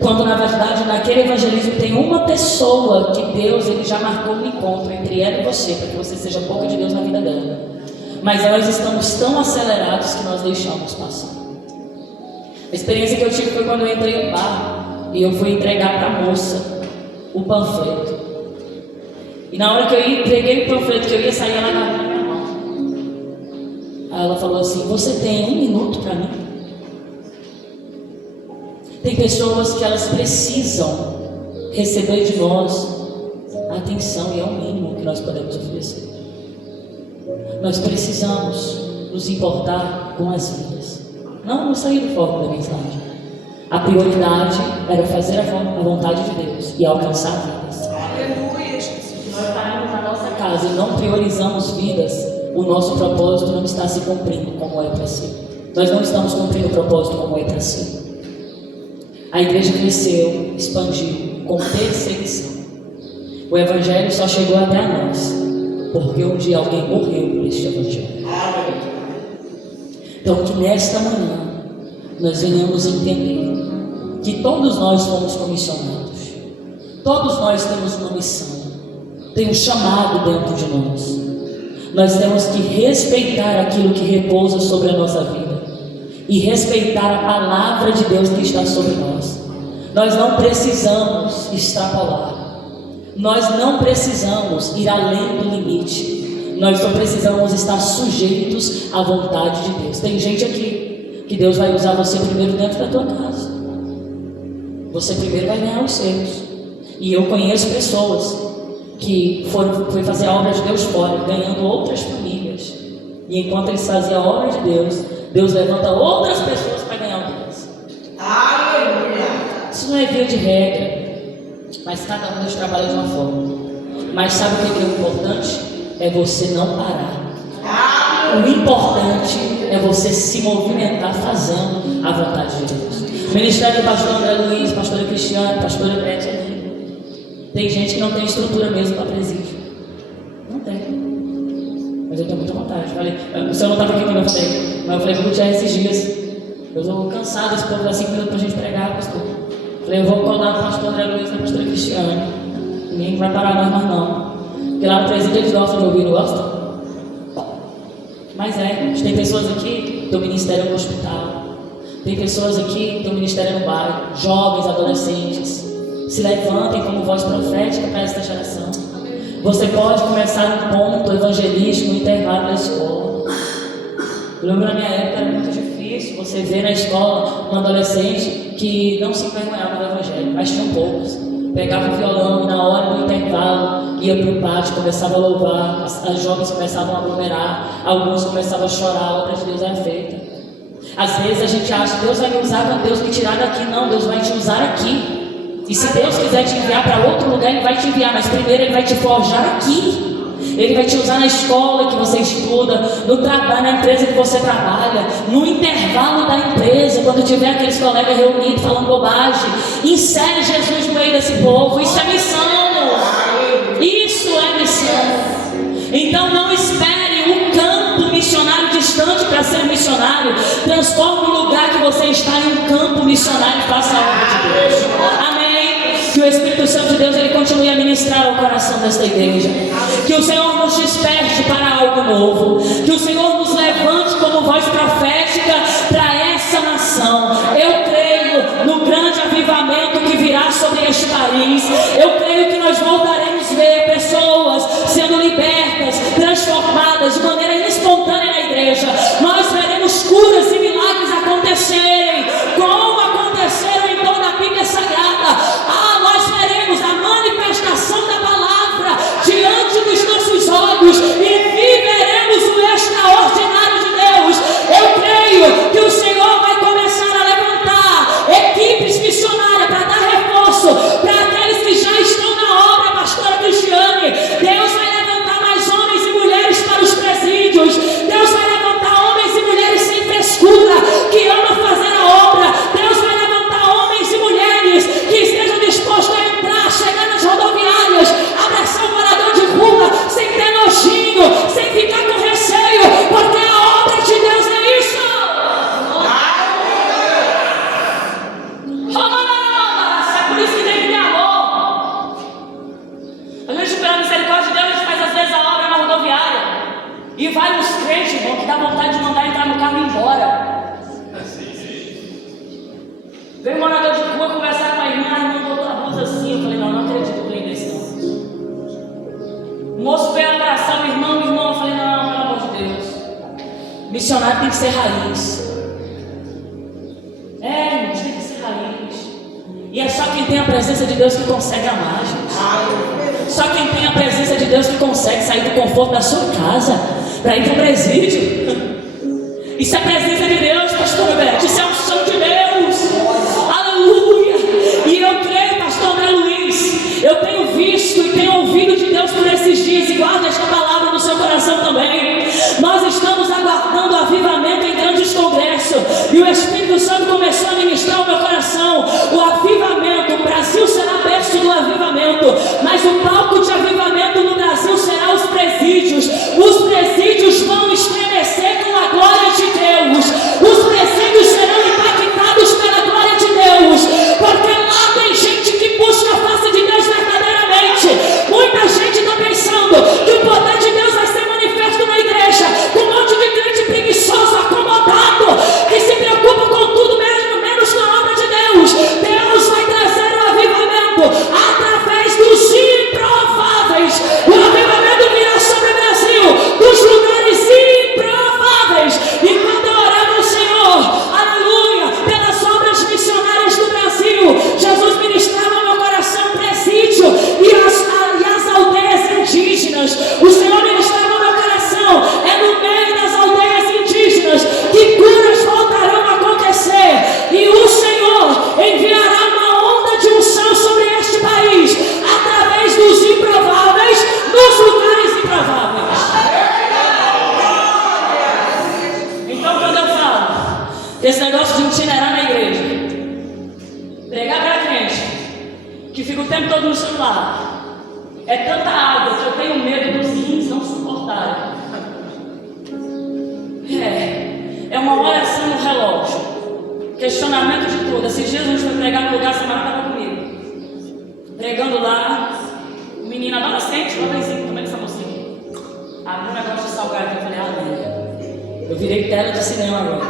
quando na verdade naquele evangelismo tem uma pessoa que Deus ele já marcou um encontro entre ela e você, para que você seja boca de Deus na vida dela. Mas nós estamos tão acelerados que nós deixamos passar. A experiência que eu tive foi quando eu entrei no bar e eu fui entregar para a moça o panfleto. E na hora que eu entreguei o panfleto, que eu ia sair, ela agarrou na minha mão. Aí ela falou assim, você tem 1 minuto para mim? Tem pessoas que elas precisam receber de nós atenção, e é o mínimo que nós podemos oferecer. Nós precisamos nos importar com as vidas. Não sair do foco da mensagem. A prioridade era fazer a vontade de Deus e alcançar vidas. Aleluia. Nós paramos na nossa casa e não priorizamos vidas, o nosso propósito não está se cumprindo como é para ser. Nós não estamos cumprindo o propósito como é para ser. A igreja cresceu, expandiu com perseguição. O evangelho só chegou até nós porque um dia alguém morreu por este evangelho. Então que nesta manhã nós venhamos entender que todos nós fomos comissionados. Todos nós temos uma missão. Tem um chamado dentro de nós. Nós temos que respeitar aquilo que repousa sobre a nossa vida e respeitar a palavra de Deus que está sobre nós. Nós não precisamos extrapolar. Nós não precisamos ir além do limite. Nós só precisamos estar sujeitos à vontade de Deus. Tem gente aqui que Deus vai usar você primeiro dentro da tua casa. Você primeiro vai ganhar os seus. E eu conheço pessoas que foi fazer a obra de Deus fora, ganhando outras famílias. E enquanto eles faziam a obra de Deus, Deus levanta outras pessoas para ganhar o deles. Aleluia. Isso não é via de regra, mas cada um Deus trabalha de uma forma. Mas sabe o que é o importante? É você não parar. O importante é você se movimentar fazendo a vontade de Deus. O ministério do pastor André Luiz, pastora Cristiane, pastora Beth ali. Tem gente que não tem estrutura mesmo para presídio. Não tem. Mas eu tenho muita vontade. Falei, o senhor não estava aqui quando eu falei, mas eu falei para o Tiago esses dias. Eu estou cansado desse povo dar 5 minutos para a gente pregar, pastor. Falei, eu vou colar no pastor André Luiz e na pastora Cristiane. Ninguém vai parar nós mais não. Porque lá no presídio eles gostam de ouvir, não gostam? Mas a gente tem pessoas aqui que teu ministério é no hospital. Tem pessoas aqui que teu ministério é no bairro. Jovens, adolescentes. Se levantem como voz profética para esta geração. Você pode começar um ponto evangelístico no intervalo da escola. Eu lembro na minha época era muito difícil. difícil você ver na escola um adolescente que não se envergonhava do evangelho, mas tinham poucos. Pegava o violão e na hora do intervalo ia para o pátio, começava a louvar, as jovens começavam a aglomerar, alguns começavam a chorar, a obra de Deus era feita. Às vezes a gente acha que Deus vai me usar quando Deus me tirar daqui. Não, Deus vai te usar aqui. E se Deus quiser te enviar para outro lugar, Ele vai te enviar, mas primeiro Ele vai te forjar aqui. Ele vai te usar na escola que você estuda, no trabalho, na empresa que você trabalha, no intervalo da empresa, quando tiver aqueles colegas reunidos falando bobagem. Insere Jesus no meio desse povo. Isso é missão. Isso é missão. Então não espere um campo missionário distante para ser missionário. Transforme o lugar que você está em um campo missionário e faça a obra de Deus. Amém. Que o Espírito Santo de Deus ele continue a ministrar ao coração desta igreja. Que o Senhor nos desperte para algo novo. Que o Senhor nos levante como voz profética para essa nação. Eu creio no grande avivamento que virá sobre este país. Eu creio que nós voltaremos a ver pessoas sendo libertas, transformadas de maneira espontânea na igreja. Nós veremos curas e milagres acontecerem, como aconteceram em toda a Bíblia Sagrada. Nós veremos a manifestação da palavra diante dos nossos olhos e viveremos o extraordinário de Deus. Eu creio que o Senhor vai começar a levantar equipes missionárias para dar reforço para aqueles que já estão na obra, pastora Cristiane. Deus vai levantar mais homens e mulheres para os presídios. Deus vai levantar homens e mulheres sem frescura, que amam fazer a obra. Deus vai levantar homens e mulheres que estejam dispostos a entrar, chegar nas rodoviárias, abraçar o morador de rua, sem ter nojinho, sem ficar com receio, porque a obra de Deus é isso. É por isso que tem que ter amor. A gente, pela misericórdia de Deus, a gente faz às vezes a obra na rodoviária e vai nos crentes, irmão, que dá vontade de mandar entrar no carro e ir embora. Veio um morador de rua conversar com a irmã botou a blusa assim. Eu falei, não acredito que eu desse não. O moço veio abraçar o irmão. Eu falei, não, pelo amor de Deus. Missionário tem que ser raiz. Irmão, tem que ser raiz. E é só quem tem a presença de Deus que consegue amar, gente. Só quem tem a presença de Deus que consegue sair do conforto da sua casa para ir para o presídio. Isso é a presença de Deus, pastor Roberto. Isso é a unção de Deus. Aleluia. E eu creio, pastor André Luiz, eu tenho visto e tenho ouvido de Deus por esses dias, e guarda esta palavra no seu coração também. Nós estamos aguardando avivamento em grandes congressos, e o Espírito Santo começou a ministrar o meu coração. O avivamento, o Brasil será berço do avivamento, mas o palco de avivamento no Brasil será os presídios. Os presídios vão estremecer com a glória de Deus. Os presídios serão impactados pela glória de Deus, porque lá tem gente que busca a face de Deus verdadeiramente. Muita gente está pensando que o poder de Deus vai ser manifesto na igreja com um monte de crente preguiçoso, acomodado, que se preocupa com tudo mesmo, menos com a obra de Deus. Deus vai trazer o avivamento através dos improváveis. O avivamento virá sobre o Brasil dos lugares improváveis. E quando eu orava ao Senhor, aleluia, pelas obras missionárias do Brasil, Jesus ministrava no meu coração presídio e as aldeias indígenas. O Senhor ministrava no meu coração, é no meio das aldeias indígenas que curas voltarão a acontecer. E o Senhor enviará uma onda de unção sobre este país através dos improváveis nos lugares improváveis. Então, quando eu falo desse negócio de itinerar na igreja, pregar para crente que fica o tempo todo no celular, é tanta água que eu tenho medo dos rins não suportarem. É uma oração no relógio, questionamento de tudo. Esses dias a gente foi pregar no lugar, a Samara estava comigo, pregando lá. O menino adolescente, jovenzinho, também essa mocinha, abriu um negócio de salgadinho. Eu falei, amém. Eu virei tela de cinema agora.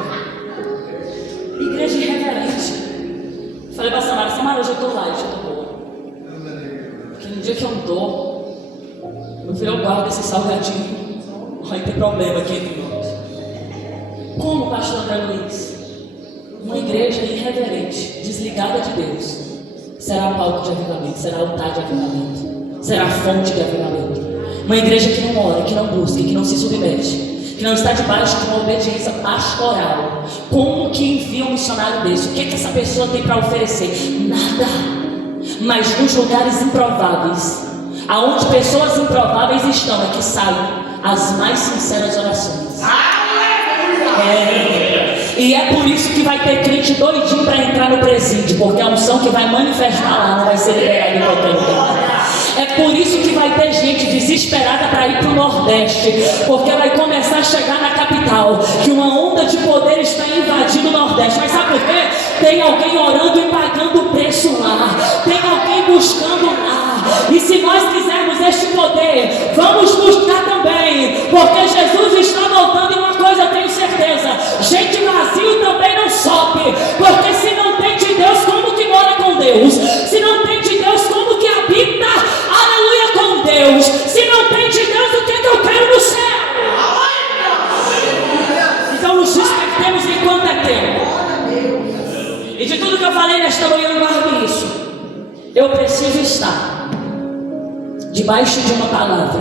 Igreja irreverente. Falei para a Samara, hoje eu estou lá, hoje eu estou boa. Porque no dia que eu não estou, meu filho, eu guardo esse salgadinho. Vai ter problema aqui entre nós. Como, pastor André Luiz? Uma igreja irreverente, desligada de Deus, será palco de avivamento, será altar de avivamento, será fonte de avivamento. Uma igreja que não ora, que não busca, que não se submete, que não está debaixo de uma obediência pastoral. Como que envia um missionário desse? O que essa pessoa tem para oferecer? Nada. Mas nos lugares improváveis, aonde pessoas improváveis estão, é que saem as mais sinceras orações. E é por isso que vai ter crente doidinho para entrar no presídio, porque a unção que vai manifestar lá não vai ser liberada em qualquer lugar. É por isso que vai ter gente desesperada para ir para o Nordeste, porque vai começar a chegar na capital, que uma onda de poder está invadindo o Nordeste. Mas sabe por quê? Tem alguém orando e pagando o preço lá, tem alguém buscando lá. E se nós quisermos este poder, vamos buscar também, porque Jesus está voltando. E uma coisa eu tenho certeza: gente vazio também não sobe, porque se não tem de Deus, como que mora com Deus? Se não tem de Deus, como que habita, aleluia, com Deus? Se não tem de Deus, o que é que eu quero no céu? Então nos despertemos enquanto é tempo. E de tudo que eu falei nesta manhã, eu guardo isso. Eu preciso estar debaixo de uma palavra.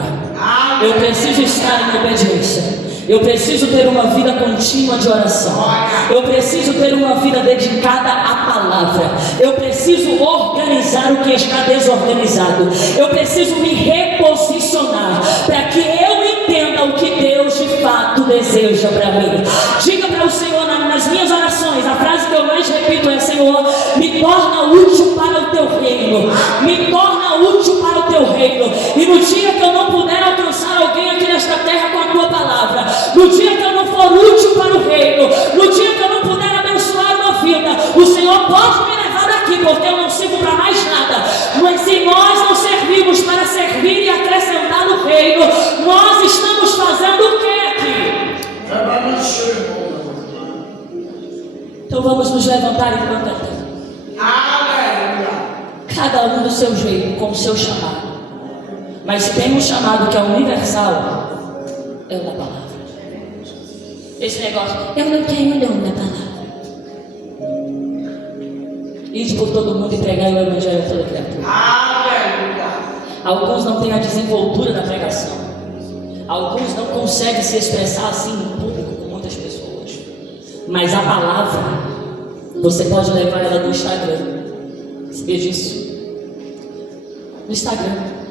Eu preciso estar em obediência. Eu preciso ter uma vida contínua de oração. Eu preciso ter uma vida dedicada à palavra. Eu preciso organizar o que está desorganizado. Eu preciso me reposicionar para que eu entenda o que Deus de fato deseja para mim. Diga para o Senhor nas minhas orações, a frase que eu mais repito é: Senhor, me torna útil para o teu reino. Me torna útil para o teu reino. E no dia que eu não puder alcançar alguém aqui nesta terra com a tua palavra, no dia que eu não for útil para o reino, no dia que eu não puder abençoar uma vida, o Senhor pode me levar daqui, porque eu não sirvo para mais nada. Mas se nós não servimos para servir e acrescentar no reino, nós estamos fazendo o que aqui? Então vamos nos levantar enquanto é tempo. Cada um do seu jeito, com o seu chamado. Mas se tem um chamado que é universal, é o da palavra. Esse negócio, eu não tenho dom da palavra. Ide por todo mundo e pregai o evangelho a toda criatura. Alguns não têm a desenvoltura da pregação. Alguns não conseguem se expressar assim em público com muitas pessoas. Mas a palavra, você pode levar ela no Instagram. Sabia disso? No Instagram.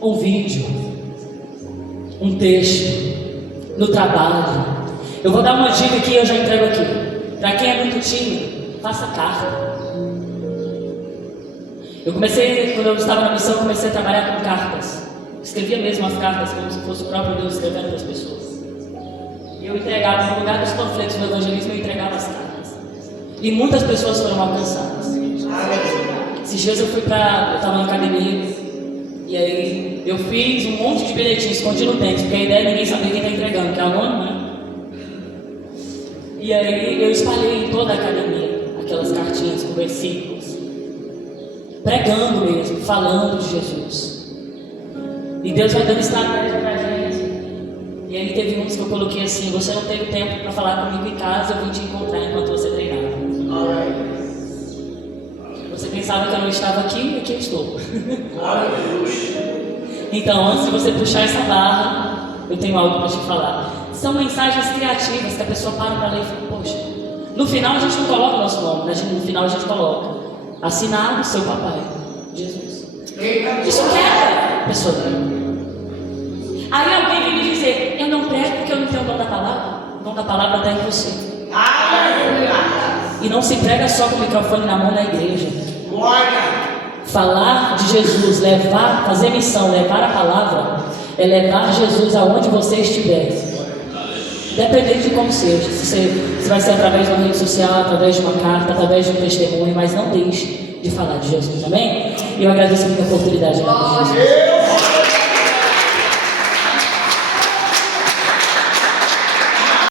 Um vídeo, um texto, no trabalho. Eu vou dar uma dica aqui, eu já entrego aqui. Para quem é muito tímido, faça carta. Eu comecei, quando eu estava na missão, eu comecei a trabalhar com cartas. Escrevia mesmo as cartas como se fosse o próprio Deus escrevendo para as pessoas. E eu entregava, no lugar dos panfletos do evangelismo, eu entregava as cartas. E muitas pessoas foram alcançadas. Esses dias eu estava na academia. E aí eu fiz um monte de bilhetinhos, escondi no dente, porque a ideia é ninguém saber quem está entregando, que é anônimo, né? E aí eu espalhei em toda a academia aquelas cartinhas com versículos, pregando mesmo, falando de Jesus. E Deus vai dando estratégia para a gente. E aí teve uns que eu coloquei assim: você não teve tempo para falar comigo em casa, eu vim te encontrar enquanto você treinava. Você pensava que eu não estava aqui, aqui eu estou. Então, antes de você puxar essa barra, eu tenho algo para te falar. São mensagens criativas que a pessoa para ler e fala: poxa. No final a gente não coloca o nosso nome, no final a gente coloca: assinado seu papai, Jesus. Isso quebra a pessoa. Aí alguém vem me dizer: eu não prego porque eu não tenho o dom da palavra. O dom da palavra está em você. E não se prega só com o microfone na mão na igreja. Falar de Jesus, levar, fazer missão, levar a palavra, é levar Jesus aonde você estiver. Dependendo de como seja. Se vai ser através de uma rede social, através de uma carta, através de um testemunho, mas não deixe de falar de Jesus, amém? E eu agradeço a minha oportunidade.